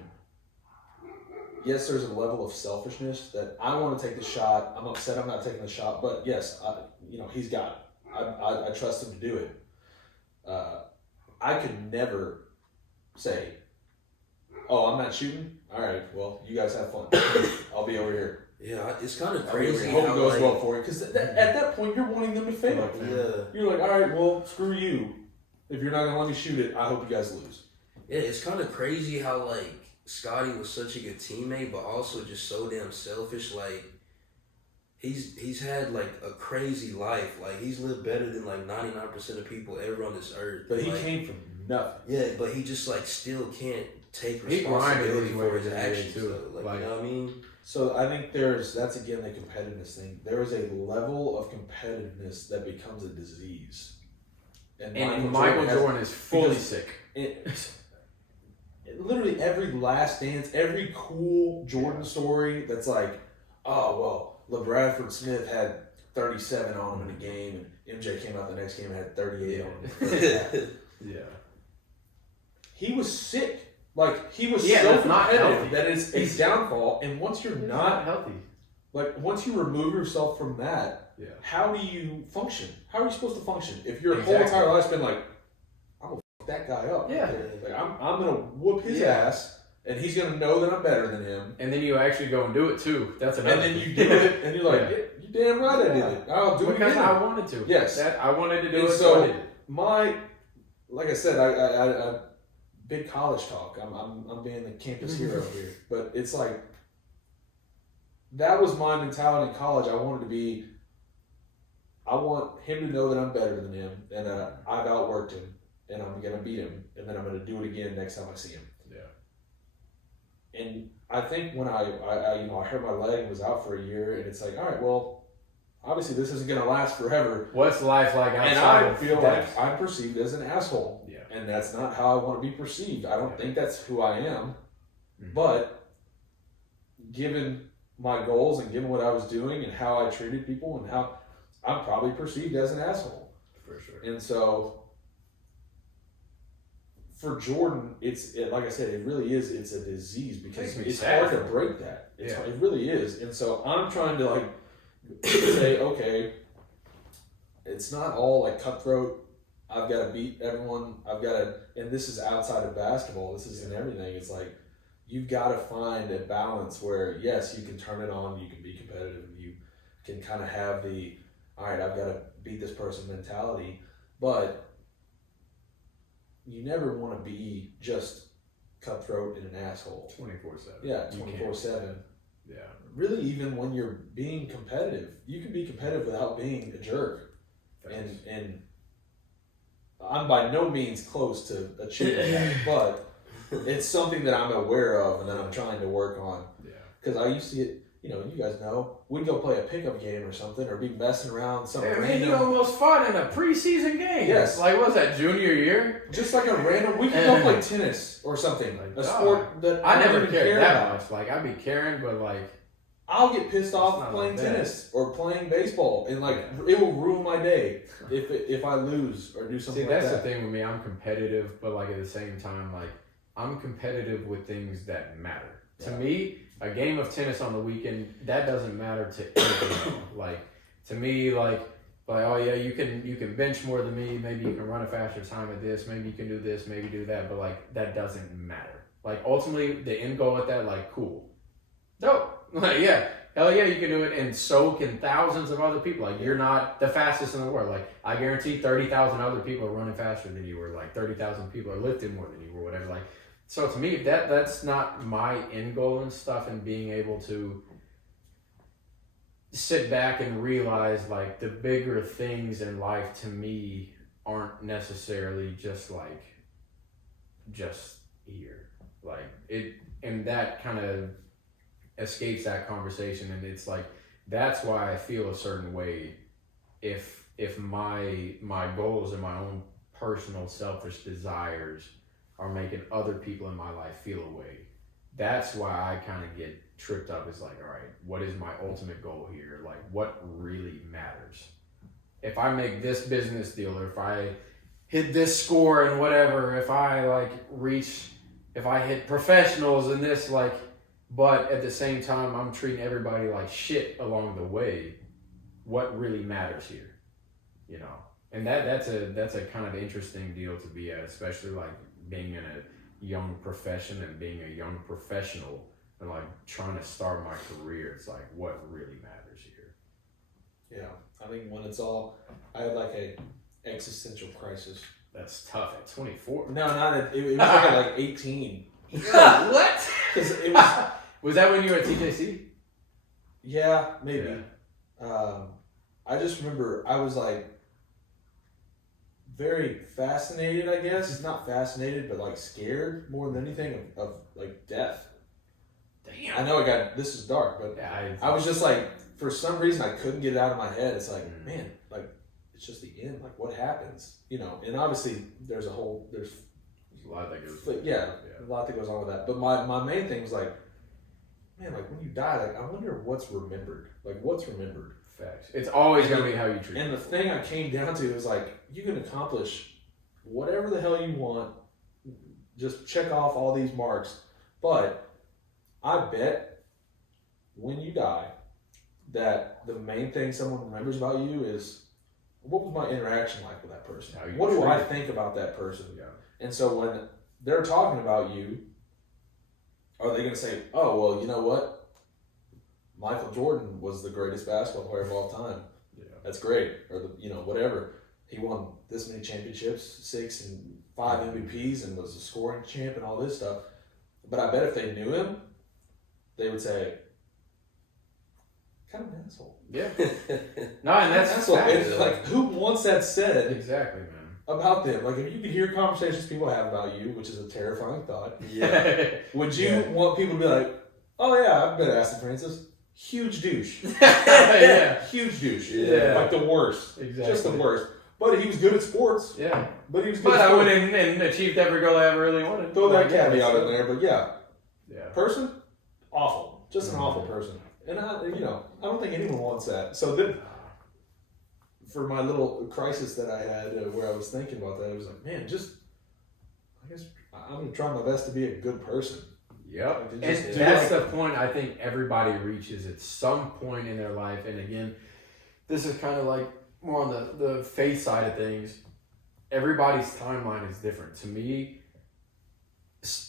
Yes, there's a level of selfishness that I want to take the shot. I'm upset I'm not taking the shot, but yes, he's got it. I trust him to do it. I could never say, oh, I'm not shooting? All right, well, you guys have fun. I'll be over here. Yeah, it's kind of Crazy. crazy Hope how it goes like, well for you. Because at that point, you're wanting them to fail. yeah. You're like, all right, well, screw you. If you're not going to let me shoot it, I hope you guys lose. Yeah, it's kind of crazy how like Scottie was such a good teammate, but also just so damn selfish. Like he's had like a crazy life. Like he's lived better than like 99% of people ever on this earth. But he like, came from nothing. Yeah, but he just like still can't take He grinded responsibility his for way his to the actions. NBA, too. Though. Like, Like- you know what I mean? So I think that's again the competitiveness thing. There is a level of competitiveness that becomes a disease. And Michael Jordan is fully because sick. Literally every Last Dance, every cool Jordan story that's like, oh, well, LeBradford Smith had 37 on him in a game, and MJ came out the next game and had 38 on him. Yeah. He was sick. Like, he was Yeah, so that's not competitive healthy. that it's a downfall. And once you're not, healthy. like, once you remove yourself from that, Yeah. how do you function? How are you supposed to function? If your whole Exactly. entire life's been like, I'm going to fuck that guy up. Yeah. Like, I'm going to whoop his Yeah. ass, and he's going to know that I'm better than him. And then you actually go and do it too. That's another. And then thing. you do it, and you're like, Yeah. yeah, you damn right I did it. I'll do it because again. I wanted to. Yes. I wanted to do And it, so- so I did it. Like I said, I big college talk. I'm being the campus hero here, but it's like that was my mentality in college. I want him to know that I'm better than him, and that I've outworked him, and I'm gonna beat him, and then I'm gonna do it again next time I see him. Yeah. And I think when I hurt my leg and was out for a year, and it's like, all right, well, obviously this isn't gonna last forever. What's life like outside And I of feel that? like I'm perceived as an asshole. Yeah. And that's not how I want to be perceived. I don't think that's who I am. Mhm. But given my goals and given what I was doing and how I treated people and how I'm probably perceived as an asshole. For sure. And so for Jordan, like I said, it really is. It's a disease because Makes me it's sad hard to for him. break that. Yeah. It really is. And so I'm trying to like say, okay, it's not all like cutthroat. I've got to beat everyone. And this is outside of basketball. This is in everything. It's like you've got to find a balance where, yes, you can turn it on, you can be competitive, you can kind of have the, all right, I've got to beat this person mentality, but you never want to be just cutthroat and an asshole. 24/7. Yeah, 24/7. Yeah. Really, even when you're being competitive, you can be competitive without being a jerk. And I'm by no means close to achieving that, but it's something that I'm aware of and that I'm trying to work on. Yeah. Because I used to get, you guys know, we'd go play a pickup game or something, or be messing around something random. You almost fought in a preseason game. Yes. Like, what was that, junior year? Just like a random, we could go play tennis or something. A sport that I never don't even cared care that about. much. Like, I'd be caring, but like, I'll get pissed off not playing like that. tennis or playing baseball, and like it will ruin my day if I lose or do something see, like that's that. the thing with me. I'm competitive, but like at the same time, like I'm competitive with things that matter. To me, a game of tennis on the weekend, that doesn't matter to anything else. Like, to me, like, oh yeah, you can bench more than me. Maybe you can run a faster time at this. Maybe you can do this. Maybe do that. But like, that doesn't matter. Like, ultimately, the end goal with that, like, cool, dope. Like, yeah, hell yeah, you can do it, and so can thousands of other people. Like, you're not the fastest in the world. Like, I guarantee 30,000 other people are running faster than you, or like 30,000 people are lifting more than you, or whatever. Like, so to me, that's not my end goal and stuff, and being able to sit back and realize, like, the bigger things in life to me aren't necessarily just here. Like, it, and that kind of escapes that conversation, and it's like, that's why I feel a certain way if my goals and my own personal selfish desires are making other people in my life feel a way. That's why I kind of get tripped up. It's like, all right, what is my ultimate goal here? Like, what really matters? If I make this business deal, or if I hit this score and whatever, if I hit professionals and this, like, but at the same time, I'm treating everybody like shit along the way. What really matters here, And that's a kind of interesting deal to be at, especially like being in a young profession and being a young professional and like trying to start my career. It's like, what really matters here? Yeah, I think when it's all, I had like a existential crisis. That's tough at 24. No, not at, it was like at like 18. What? Because it was. Was that when you were at TJC? Yeah, maybe. Yeah. I just remember I was like very fascinated, I guess. Not fascinated, but like scared more than anything of like death. Damn. I know this is dark, but Yeah, I was just like, for some reason I couldn't get it out of my head. It's like, man, like it's just the end. Like what happens? And obviously there's a lot that goes. A lot that goes on with that. But my main thing was like, man, like when you die, like I wonder what's remembered. Like what's remembered. Facts. It's always going to be how you treat And the thing I came down to is like, you can accomplish whatever the hell you want. Just check off all these marks. But I bet when you die, that the main thing someone remembers about you is, what was my interaction like with that person? What do I think about that person? Yeah. And so when they're talking about you, are they going to say, oh, well, you know what? Michael Jordan was the greatest basketball player of all time. Yeah. That's great. Or, whatever. He won this many championships, 6 and 5 MVPs, and was a scoring champ and all this stuff. But I bet if they knew him, they would say, kind of an asshole. Yeah. No, and that's like, who wants that said? Exactly, man. About them. Like, if you could hear conversations people have about you, which is a terrifying thought, Yeah. would you want people to be like, oh yeah, I've been Aston Francis. Huge douche. Yeah. Huge douche. Yeah. Like the worst. Exactly. Just the worst. But he was good at sports. Yeah. But he was good But at I sports. went in and achieved every goal I ever really wanted. Throw that Like, yeah, caveat that's- in there, but yeah. Yeah. Person, awful. Just an awful person. And I don't think anyone wants that. So then, for my little crisis that I had where I was thinking about that, I was like, man, I guess I'm going to try my best to be a good person. Yep. Like, And that's the point I think everybody reaches at some point in their life. And again, this is kind of like more on the faith side of things. Everybody's timeline is different. To me,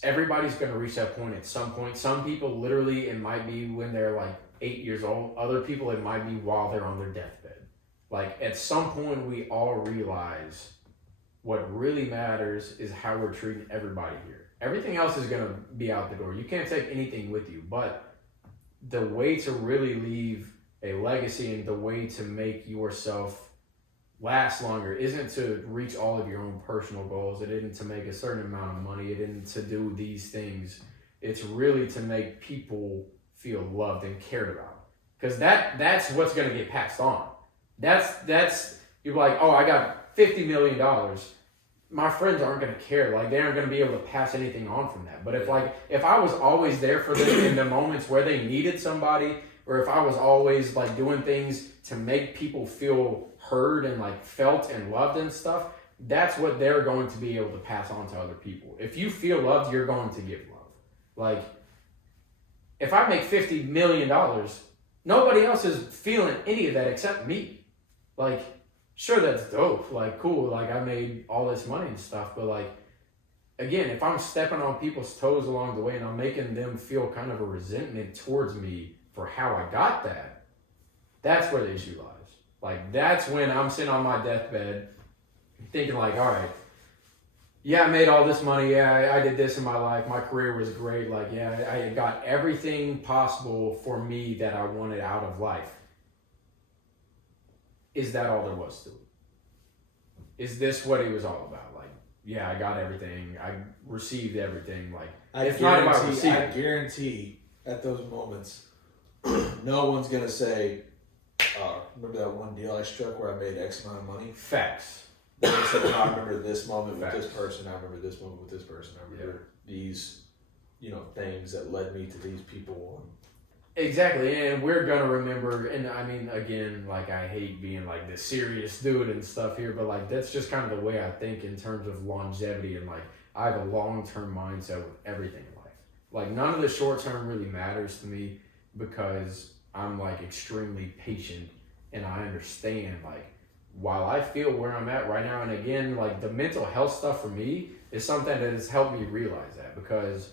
everybody's going to reach that point at some point. Some people literally, it might be when they're like 8 years old. Other people, it might be while they're on their deathbed. Like at some point, we all realize what really matters is how we're treating everybody here. Everything else is going to be out the door. You can't take anything with you, but the way to really leave a legacy and the way to make yourself last longer isn't to reach all of your own personal goals. It isn't to make a certain amount of money. It isn't to do these things. It's really to make people feel loved and cared about. Because that's what's going to get passed on. That's you're like, oh, I got $50 million. My friends aren't going to care. Like, they aren't going to be able to pass anything on from that. But if I was always there for them in the moments where they needed somebody, or if I was always like doing things to make people feel heard and like felt and loved and stuff, that's what they're going to be able to pass on to other people. If you feel loved, you're going to give love. Like, if I make $50 million, nobody else is feeling any of that except me. Like, sure, that's dope. Like, cool. Like, I made all this money and stuff. But, like, again, if I'm stepping on people's toes along the way and I'm making them feel kind of a resentment towards me for how I got that, that's where the issue lies. Like, that's when I'm sitting on my deathbed thinking, like, all right, yeah, I made all this money. Yeah, I did this in my life. My career was great. Like, yeah, I got everything possible for me that I wanted out of life. Is that all there was to it? Is this what it was all about? Like, yeah, I got everything. I received everything. Like, it's not about receiving. I guarantee at those moments, no one's going to say, remember that one deal I struck where I made X amount of money? Facts. They're going to say, I remember this moment with this person. I remember this moment with this person. I remember these, things that led me to these people. Exactly, and we're gonna remember, and I mean, again, like, I hate being like this serious dude and stuff here, but like, that's just kind of the way I think in terms of longevity, and like, I have a long-term mindset with everything in life. Like, none of the short-term really matters to me because I'm like extremely patient, and I understand, like, while I feel where I'm at right now, and again, like, the mental health stuff for me is something that has helped me realize that, because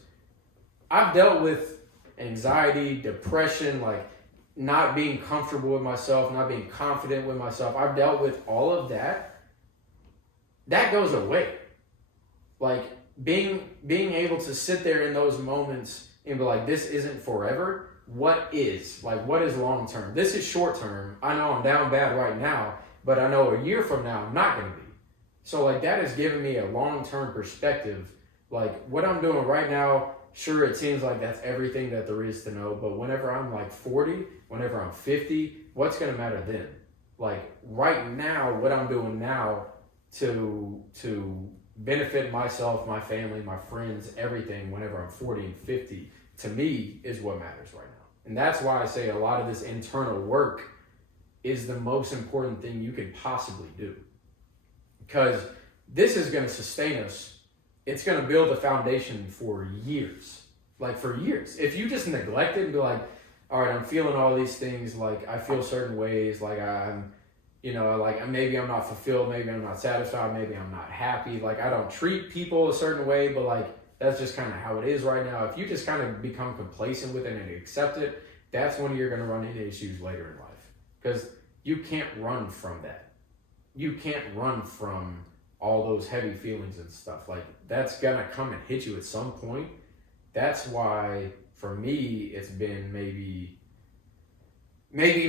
I've dealt with anxiety, depression, like not being comfortable with myself, not being confident with myself. I've dealt with all of that. That goes away. Like, being able to sit there in those moments and be like, this isn't forever. What is? Like, what is long term? This is short term. I know I'm down bad right now, but I know a year from now I'm not going to be. So like, that has given me a long term perspective. Like, what I'm doing right now, sure, it seems like that's everything that there is to know, but whenever I'm like 40, whenever I'm 50, what's going to matter then? Like, right now, what I'm doing now to benefit myself, my family, my friends, everything, whenever I'm 40 and 50, to me, is what matters right now. And that's why I say a lot of this internal work is the most important thing you could possibly do. Because this is going to sustain us. It's going to build a foundation for years. Like, for years. If you just neglect it and be like, all right, I'm feeling all these things, like, I feel certain ways, like, I'm, like, maybe I'm not fulfilled, maybe I'm not satisfied, maybe I'm not happy, like, I don't treat people a certain way, but, like, that's just kind of how it is right now. If you just kind of become complacent with it and accept it, that's when you're going to run into issues later in life. Because you can't run from that. You can't run from all those heavy feelings and stuff. Like, that's gonna come and hit you at some point. That's why, for me, it's been maybe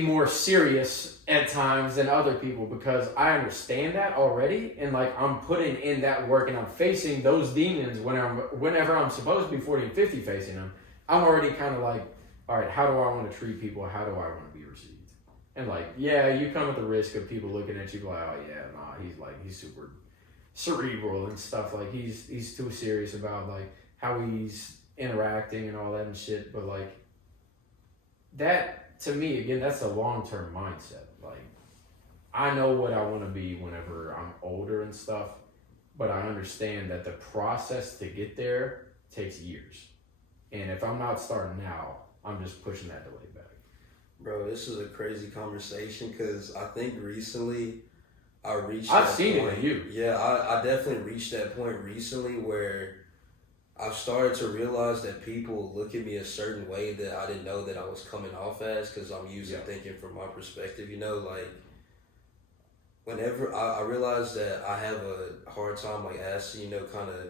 more serious at times than other people, because I understand that already, and like, I'm putting in that work and I'm facing those demons whenever I'm supposed to be 40 and 50 facing them. I'm already kind of like, all right, how do I want to treat people? How do I want to be received? And like, yeah, you come at the risk of people looking at you like, oh yeah, nah, he's super cerebral and stuff. Like, he's too serious about like how he's interacting and all that and shit. But like, that to me, again, that's a long-term mindset. Like, I know what I want to be whenever I'm older and stuff, but I understand that the process to get there takes years. And if I'm not starting now, I'm just pushing that delay back. Bro, this is a crazy conversation, because I think recently I've seen it in you. Yeah, I definitely reached that point recently where I've started to realize that people look at me a certain way that I didn't know that I was coming off as, because I'm usually thinking from my perspective, you know, like whenever I realize that I have a hard time like asking, you know, kind of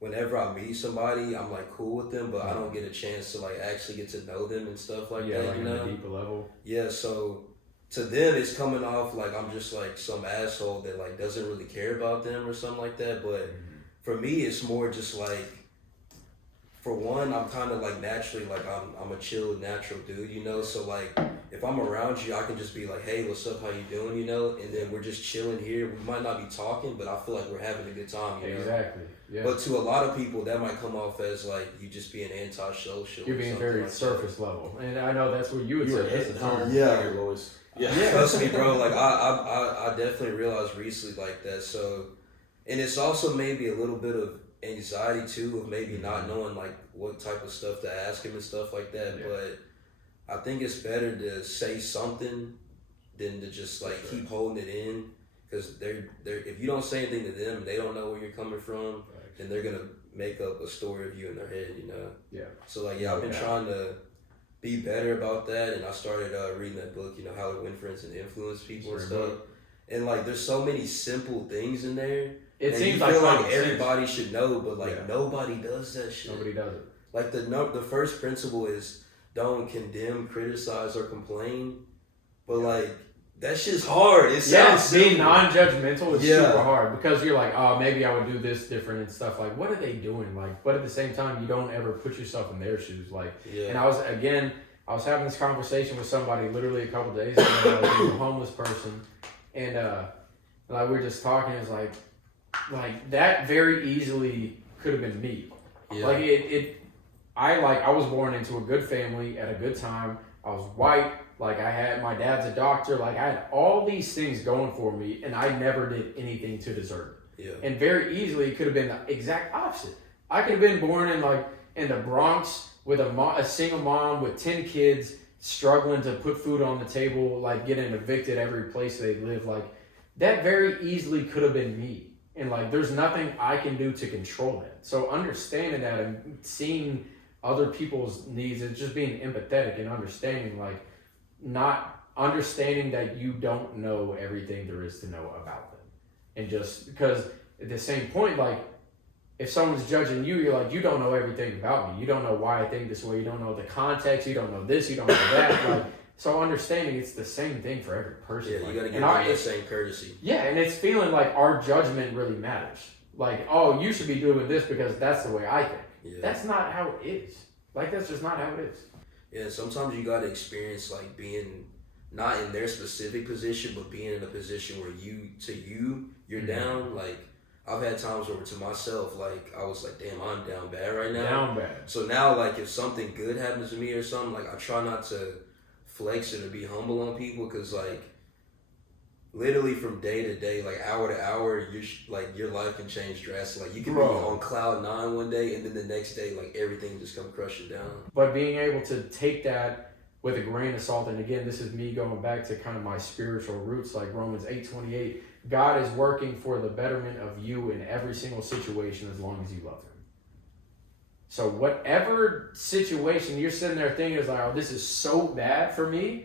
whenever I meet somebody, I'm like cool with them, but I don't get a chance to like actually get to know them and stuff like that, like you know? on a deeper level. Yeah, so to them it's coming off like I'm just like some asshole that like doesn't really care about them or something like that, but for me it's more just like, for one, I'm kind of like naturally like I'm a chill, natural dude, you know, so like if I'm around you I can just be like, hey, what's up, how you doing, you know, and then we're just chilling here. We might not be talking, but I feel like we're having a good time, you know. Exactly. Yeah. But to a lot of people that might come off as like you just being antisocial. You're being very like surface level, and I know that's what you would say. hitting home. Yeah, Loyce. Yeah. Trust me, bro. Like I definitely realized recently like that. So, and it's also maybe a little bit of anxiety too, of maybe not knowing like what type of stuff to ask him and stuff like that. Yeah. But I think it's better to say something than to just like keep holding it in, because they're if you don't say anything to them, they don't know where you're coming from, and they're gonna make up a story of you in their head, you know. Yeah. So like I've been trying to be better about that, and I started reading that book, you know, How to Win Friends and Influence People and stuff. And like there's so many simple things in there. It seems you feel like everybody should know, but like nobody does that shit. Nobody does it. Like the first principle is don't condemn, criticize, or complain. But like that shit's hard. It sounds being simple. non-judgmental is super hard, because you're like, oh, maybe I would do this different and stuff. Like, what are they doing? Like, but at the same time, you don't ever put yourself in their shoes. Like, and I was having this conversation with somebody literally a couple days ago. I was with a homeless person, and like we were just talking. It's like that very easily could have been me. Yeah. Like I was born into a good family at a good time. I was white. Like my dad's a doctor. Like I had all these things going for me, and I never did anything to deserve it. Yeah. And very easily it could have been the exact opposite. I could have been born in the Bronx with a single mom with 10 kids, struggling to put food on the table, like getting evicted every place they live. Like that very easily could have been me. And like there's nothing I can do to control that. So understanding that and seeing other people's needs and just being empathetic and understanding, like not understanding that you don't know everything there is to know about them. And just because at the same point, like if someone's judging you, you're like, you don't know everything about me. You don't know why I think this way. You don't know the context. You don't know this. You don't know that. Like, so understanding it's the same thing for every person. Yeah, like, you gotta give them the same courtesy. Yeah, and it's feeling like our judgment really matters. Like, oh, you should be doing this because that's the way I think. Yeah. That's not how it is. Like, that's just not how it is. Yeah, sometimes you gotta experience like being not in their specific position, but being in a position where you're down. Like, I've had times where to myself, like, I was like, damn, I'm down bad right now. Down bad. So now, like, if something good happens to me or something, like, I try not to flex it or be humble on people, because, like, literally from day to day, like, hour to hour, your life can change drastically. Like, you can be on cloud 9 one day, and then the next day, like, everything just come crushing down. But being able to take that with a grain of salt, and again, this is me going back to kind of my spiritual roots, like Romans 8:28, God is working for the betterment of you in every single situation as long as you love him. So whatever situation you're sitting there thinking is like, oh, this is so bad for me,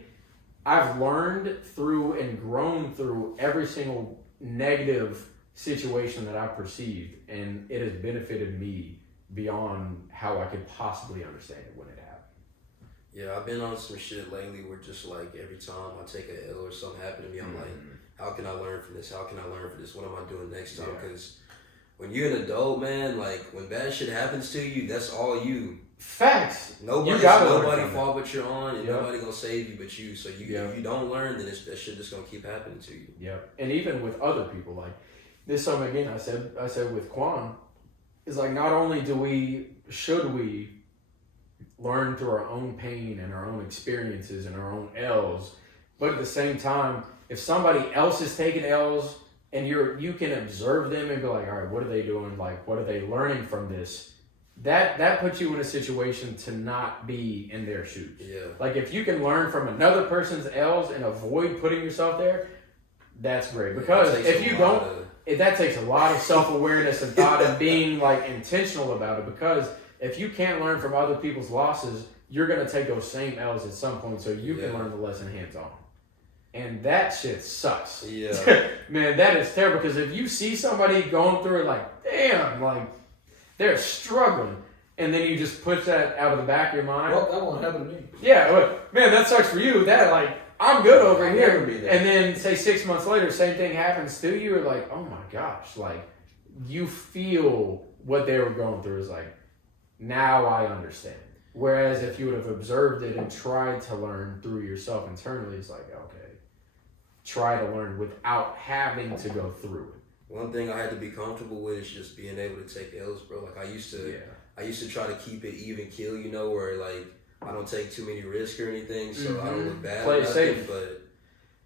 I've learned through and grown through every single negative situation that I've perceived, and it has benefited me beyond how I could possibly understand it when it happened. Yeah, I've been on some shit lately where just like every time I take a L or something happen to me, I'm like, how can I learn from this? How can I learn from this? What am I doing next time? Because when you're an adult, man, like when bad shit happens to you, that's all you. Facts. Nobody fault but your own, and nobody gonna save you but you. So if you don't learn, then that shit just gonna keep happening to you. Yeah, and even with other people, like this something again I said with Quan, is like not only should we learn through our own pain and our own experiences and our own L's, but at the same time, if somebody else is taking L's and you can observe them and be like, all right, what are they doing? Like, what are they learning from this? That puts you in a situation to not be in their shoes. Yeah. Like if you can learn from another person's L's and avoid putting yourself there, that's great. Because if that takes a lot of self-awareness and thought and being like intentional about it, because if you can't learn from other people's losses, you're going to take those same L's at some point so you can learn the lesson hands-on. And that shit sucks. Yeah. Man, that is terrible, because if you see somebody going through it like, damn, like they're struggling, and then you just push that out of the back of your mind. Well, that won't happen to me. Yeah, look, man, that sucks for you. That, like, I'm good over I'll here. never be there. And then, say 6 months later, same thing happens to you. You're like, oh my gosh, like, you feel what they were going through. Is like, now I understand. Whereas if you would have observed it and tried to learn through yourself internally, it's like, okay, try to learn without having to go through it. One thing I had to be comfortable with is just being able to take L's, bro. Like, I used to try to keep it even kill, you know, where like I don't take too many risks or anything, so I don't look bad. Play or nothing, safe. But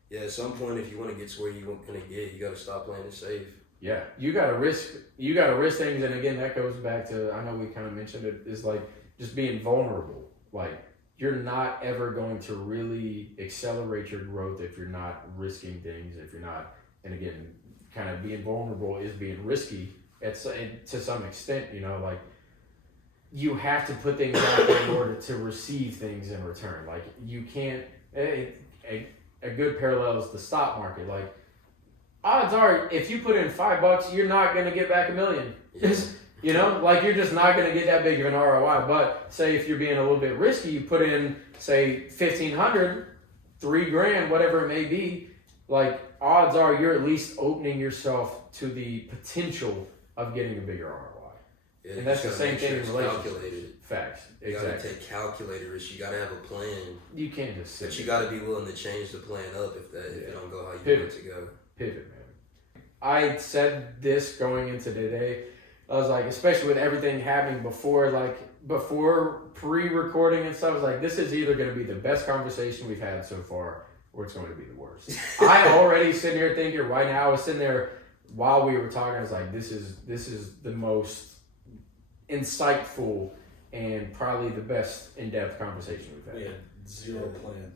yeah, at some point, if you want to get to where you want to get, you got to stop playing it safe. Yeah, you gotta risk things, and again, that goes back to, I know we kind of mentioned it, is like just being vulnerable. Like, you're not ever going to really accelerate your growth if you're not risking things, if you're not, and again, kind of being vulnerable is being risky to some extent, you know, like you have to put things out there in order to receive things in return. Like, you can't, a good parallel is the stock market. Like, odds are, if you put in $5, you're not going to get back $1 million. You know, like, you're just not going to get that big of an ROI. But say if you're being a little bit risky, you put in, say, $1,500, $3,000, whatever it may be. Like, odds are you're at least opening yourself to the potential of getting a bigger ROI. Yeah, And that's the same thing in relationships. Calculated. Facts. You Exactly. gotta take calculated risks. You gotta have a plan. You can't just sit But you there. gotta be willing to change the plan up if it don't go how you Pivot. want it to go. Pivot, man. I said this going into today. I was like, especially with everything happening before pre-recording and stuff, I was like, this is either going to be the best conversation we've had so far, or it's going to be the worst. I already sitting here thinking right now, I was sitting there while we were talking, I was like, this is the most insightful and probably the best in-depth conversation we've had. We had zero plan.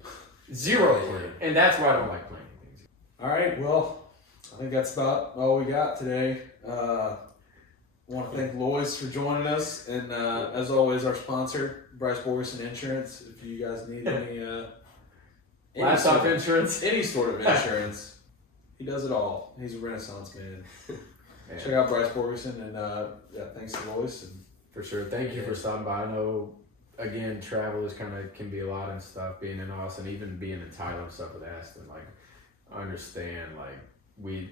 Zero plan. And that's why I don't like planning things. All right, well, I think that's about all we got today. I want to thank Loyce for joining us, and as always, our sponsor, Bryce Borgeson Insurance. If you guys need Laptop insurance. any sort of insurance, he does it all. He's a Renaissance man. Check out Bryce Borgeson, and thanks to Loyce. And For sure. Thank you for stopping by. I know, again, travel is can be a lot and stuff, being in Austin, even being in Tyler and stuff with Aston. Like, I understand, like,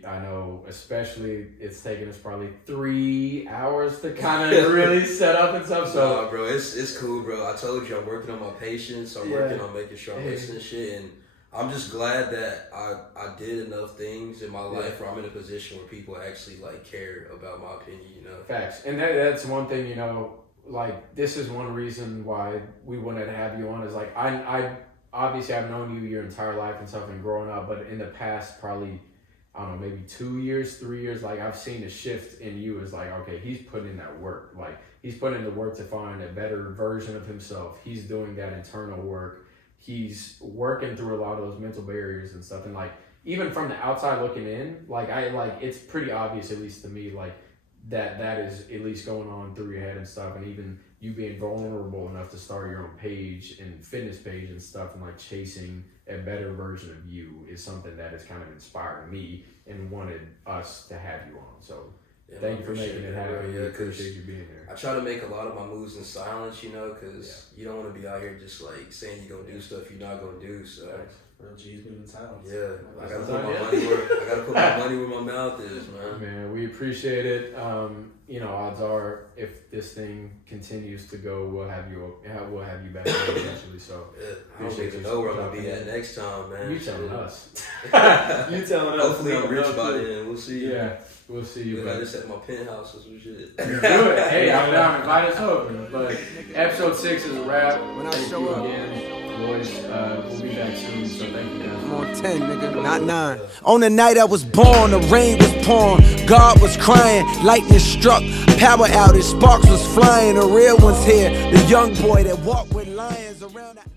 I know, especially, it's taken us probably 3 hours to kind of really set up and stuff. So, No, bro, it's cool, bro. I told you I'm working on my patience. I'm working on making sure I'm listening to shit, and I'm just glad that I did enough things in my life where I'm in a position where people actually like care about my opinion, you know. Facts. And that's one thing, you know, like, this is one reason why we wanted to have you on, is like, I obviously I've known you your entire life and stuff and growing up, but in the past probably, I don't know, maybe 2 years, 3 years, like, I've seen a shift in you. Is like, okay, he's putting in that work. Like, he's putting in the work to find a better version of himself. He's doing that internal work. He's working through a lot of those mental barriers and stuff. And like, even from the outside looking in, like, it's pretty obvious, at least to me, like, that is at least going on through your head and stuff. And even you being vulnerable enough to start your own page and fitness page and stuff, and like chasing a better version of you is something that has kind of inspired me and wanted us to have you on. So thank you for making it happen. Yeah, We appreciate you being here. I try to make a lot of my moves in silence, you know, because you don't want to be out here just like saying you're gonna do stuff you're not gonna do. So real G's moving silence. yeah, I gotta put my money where my mouth is, man. Man, we appreciate it. You know, odds are, if this thing continues to go, we'll have you back eventually. So I don't even know where I'm gonna be at next time, man. you telling us. You telling us. Hopefully I'm rich by then. We'll see. Yeah, we'll see you. I just at my penthouse or some shit. Do it. Hey, I'm down. Invite us over. But episode 6 is a wrap. When I Thank show you up. again, Loyce. We'll be back soon. So thank you guys. I'm on 10, nigga, not 9. On the night I was born, the rain was pouring, God was crying, lightning struck, power outage, sparks was flying, the real ones here, the young boy that walked with lions around the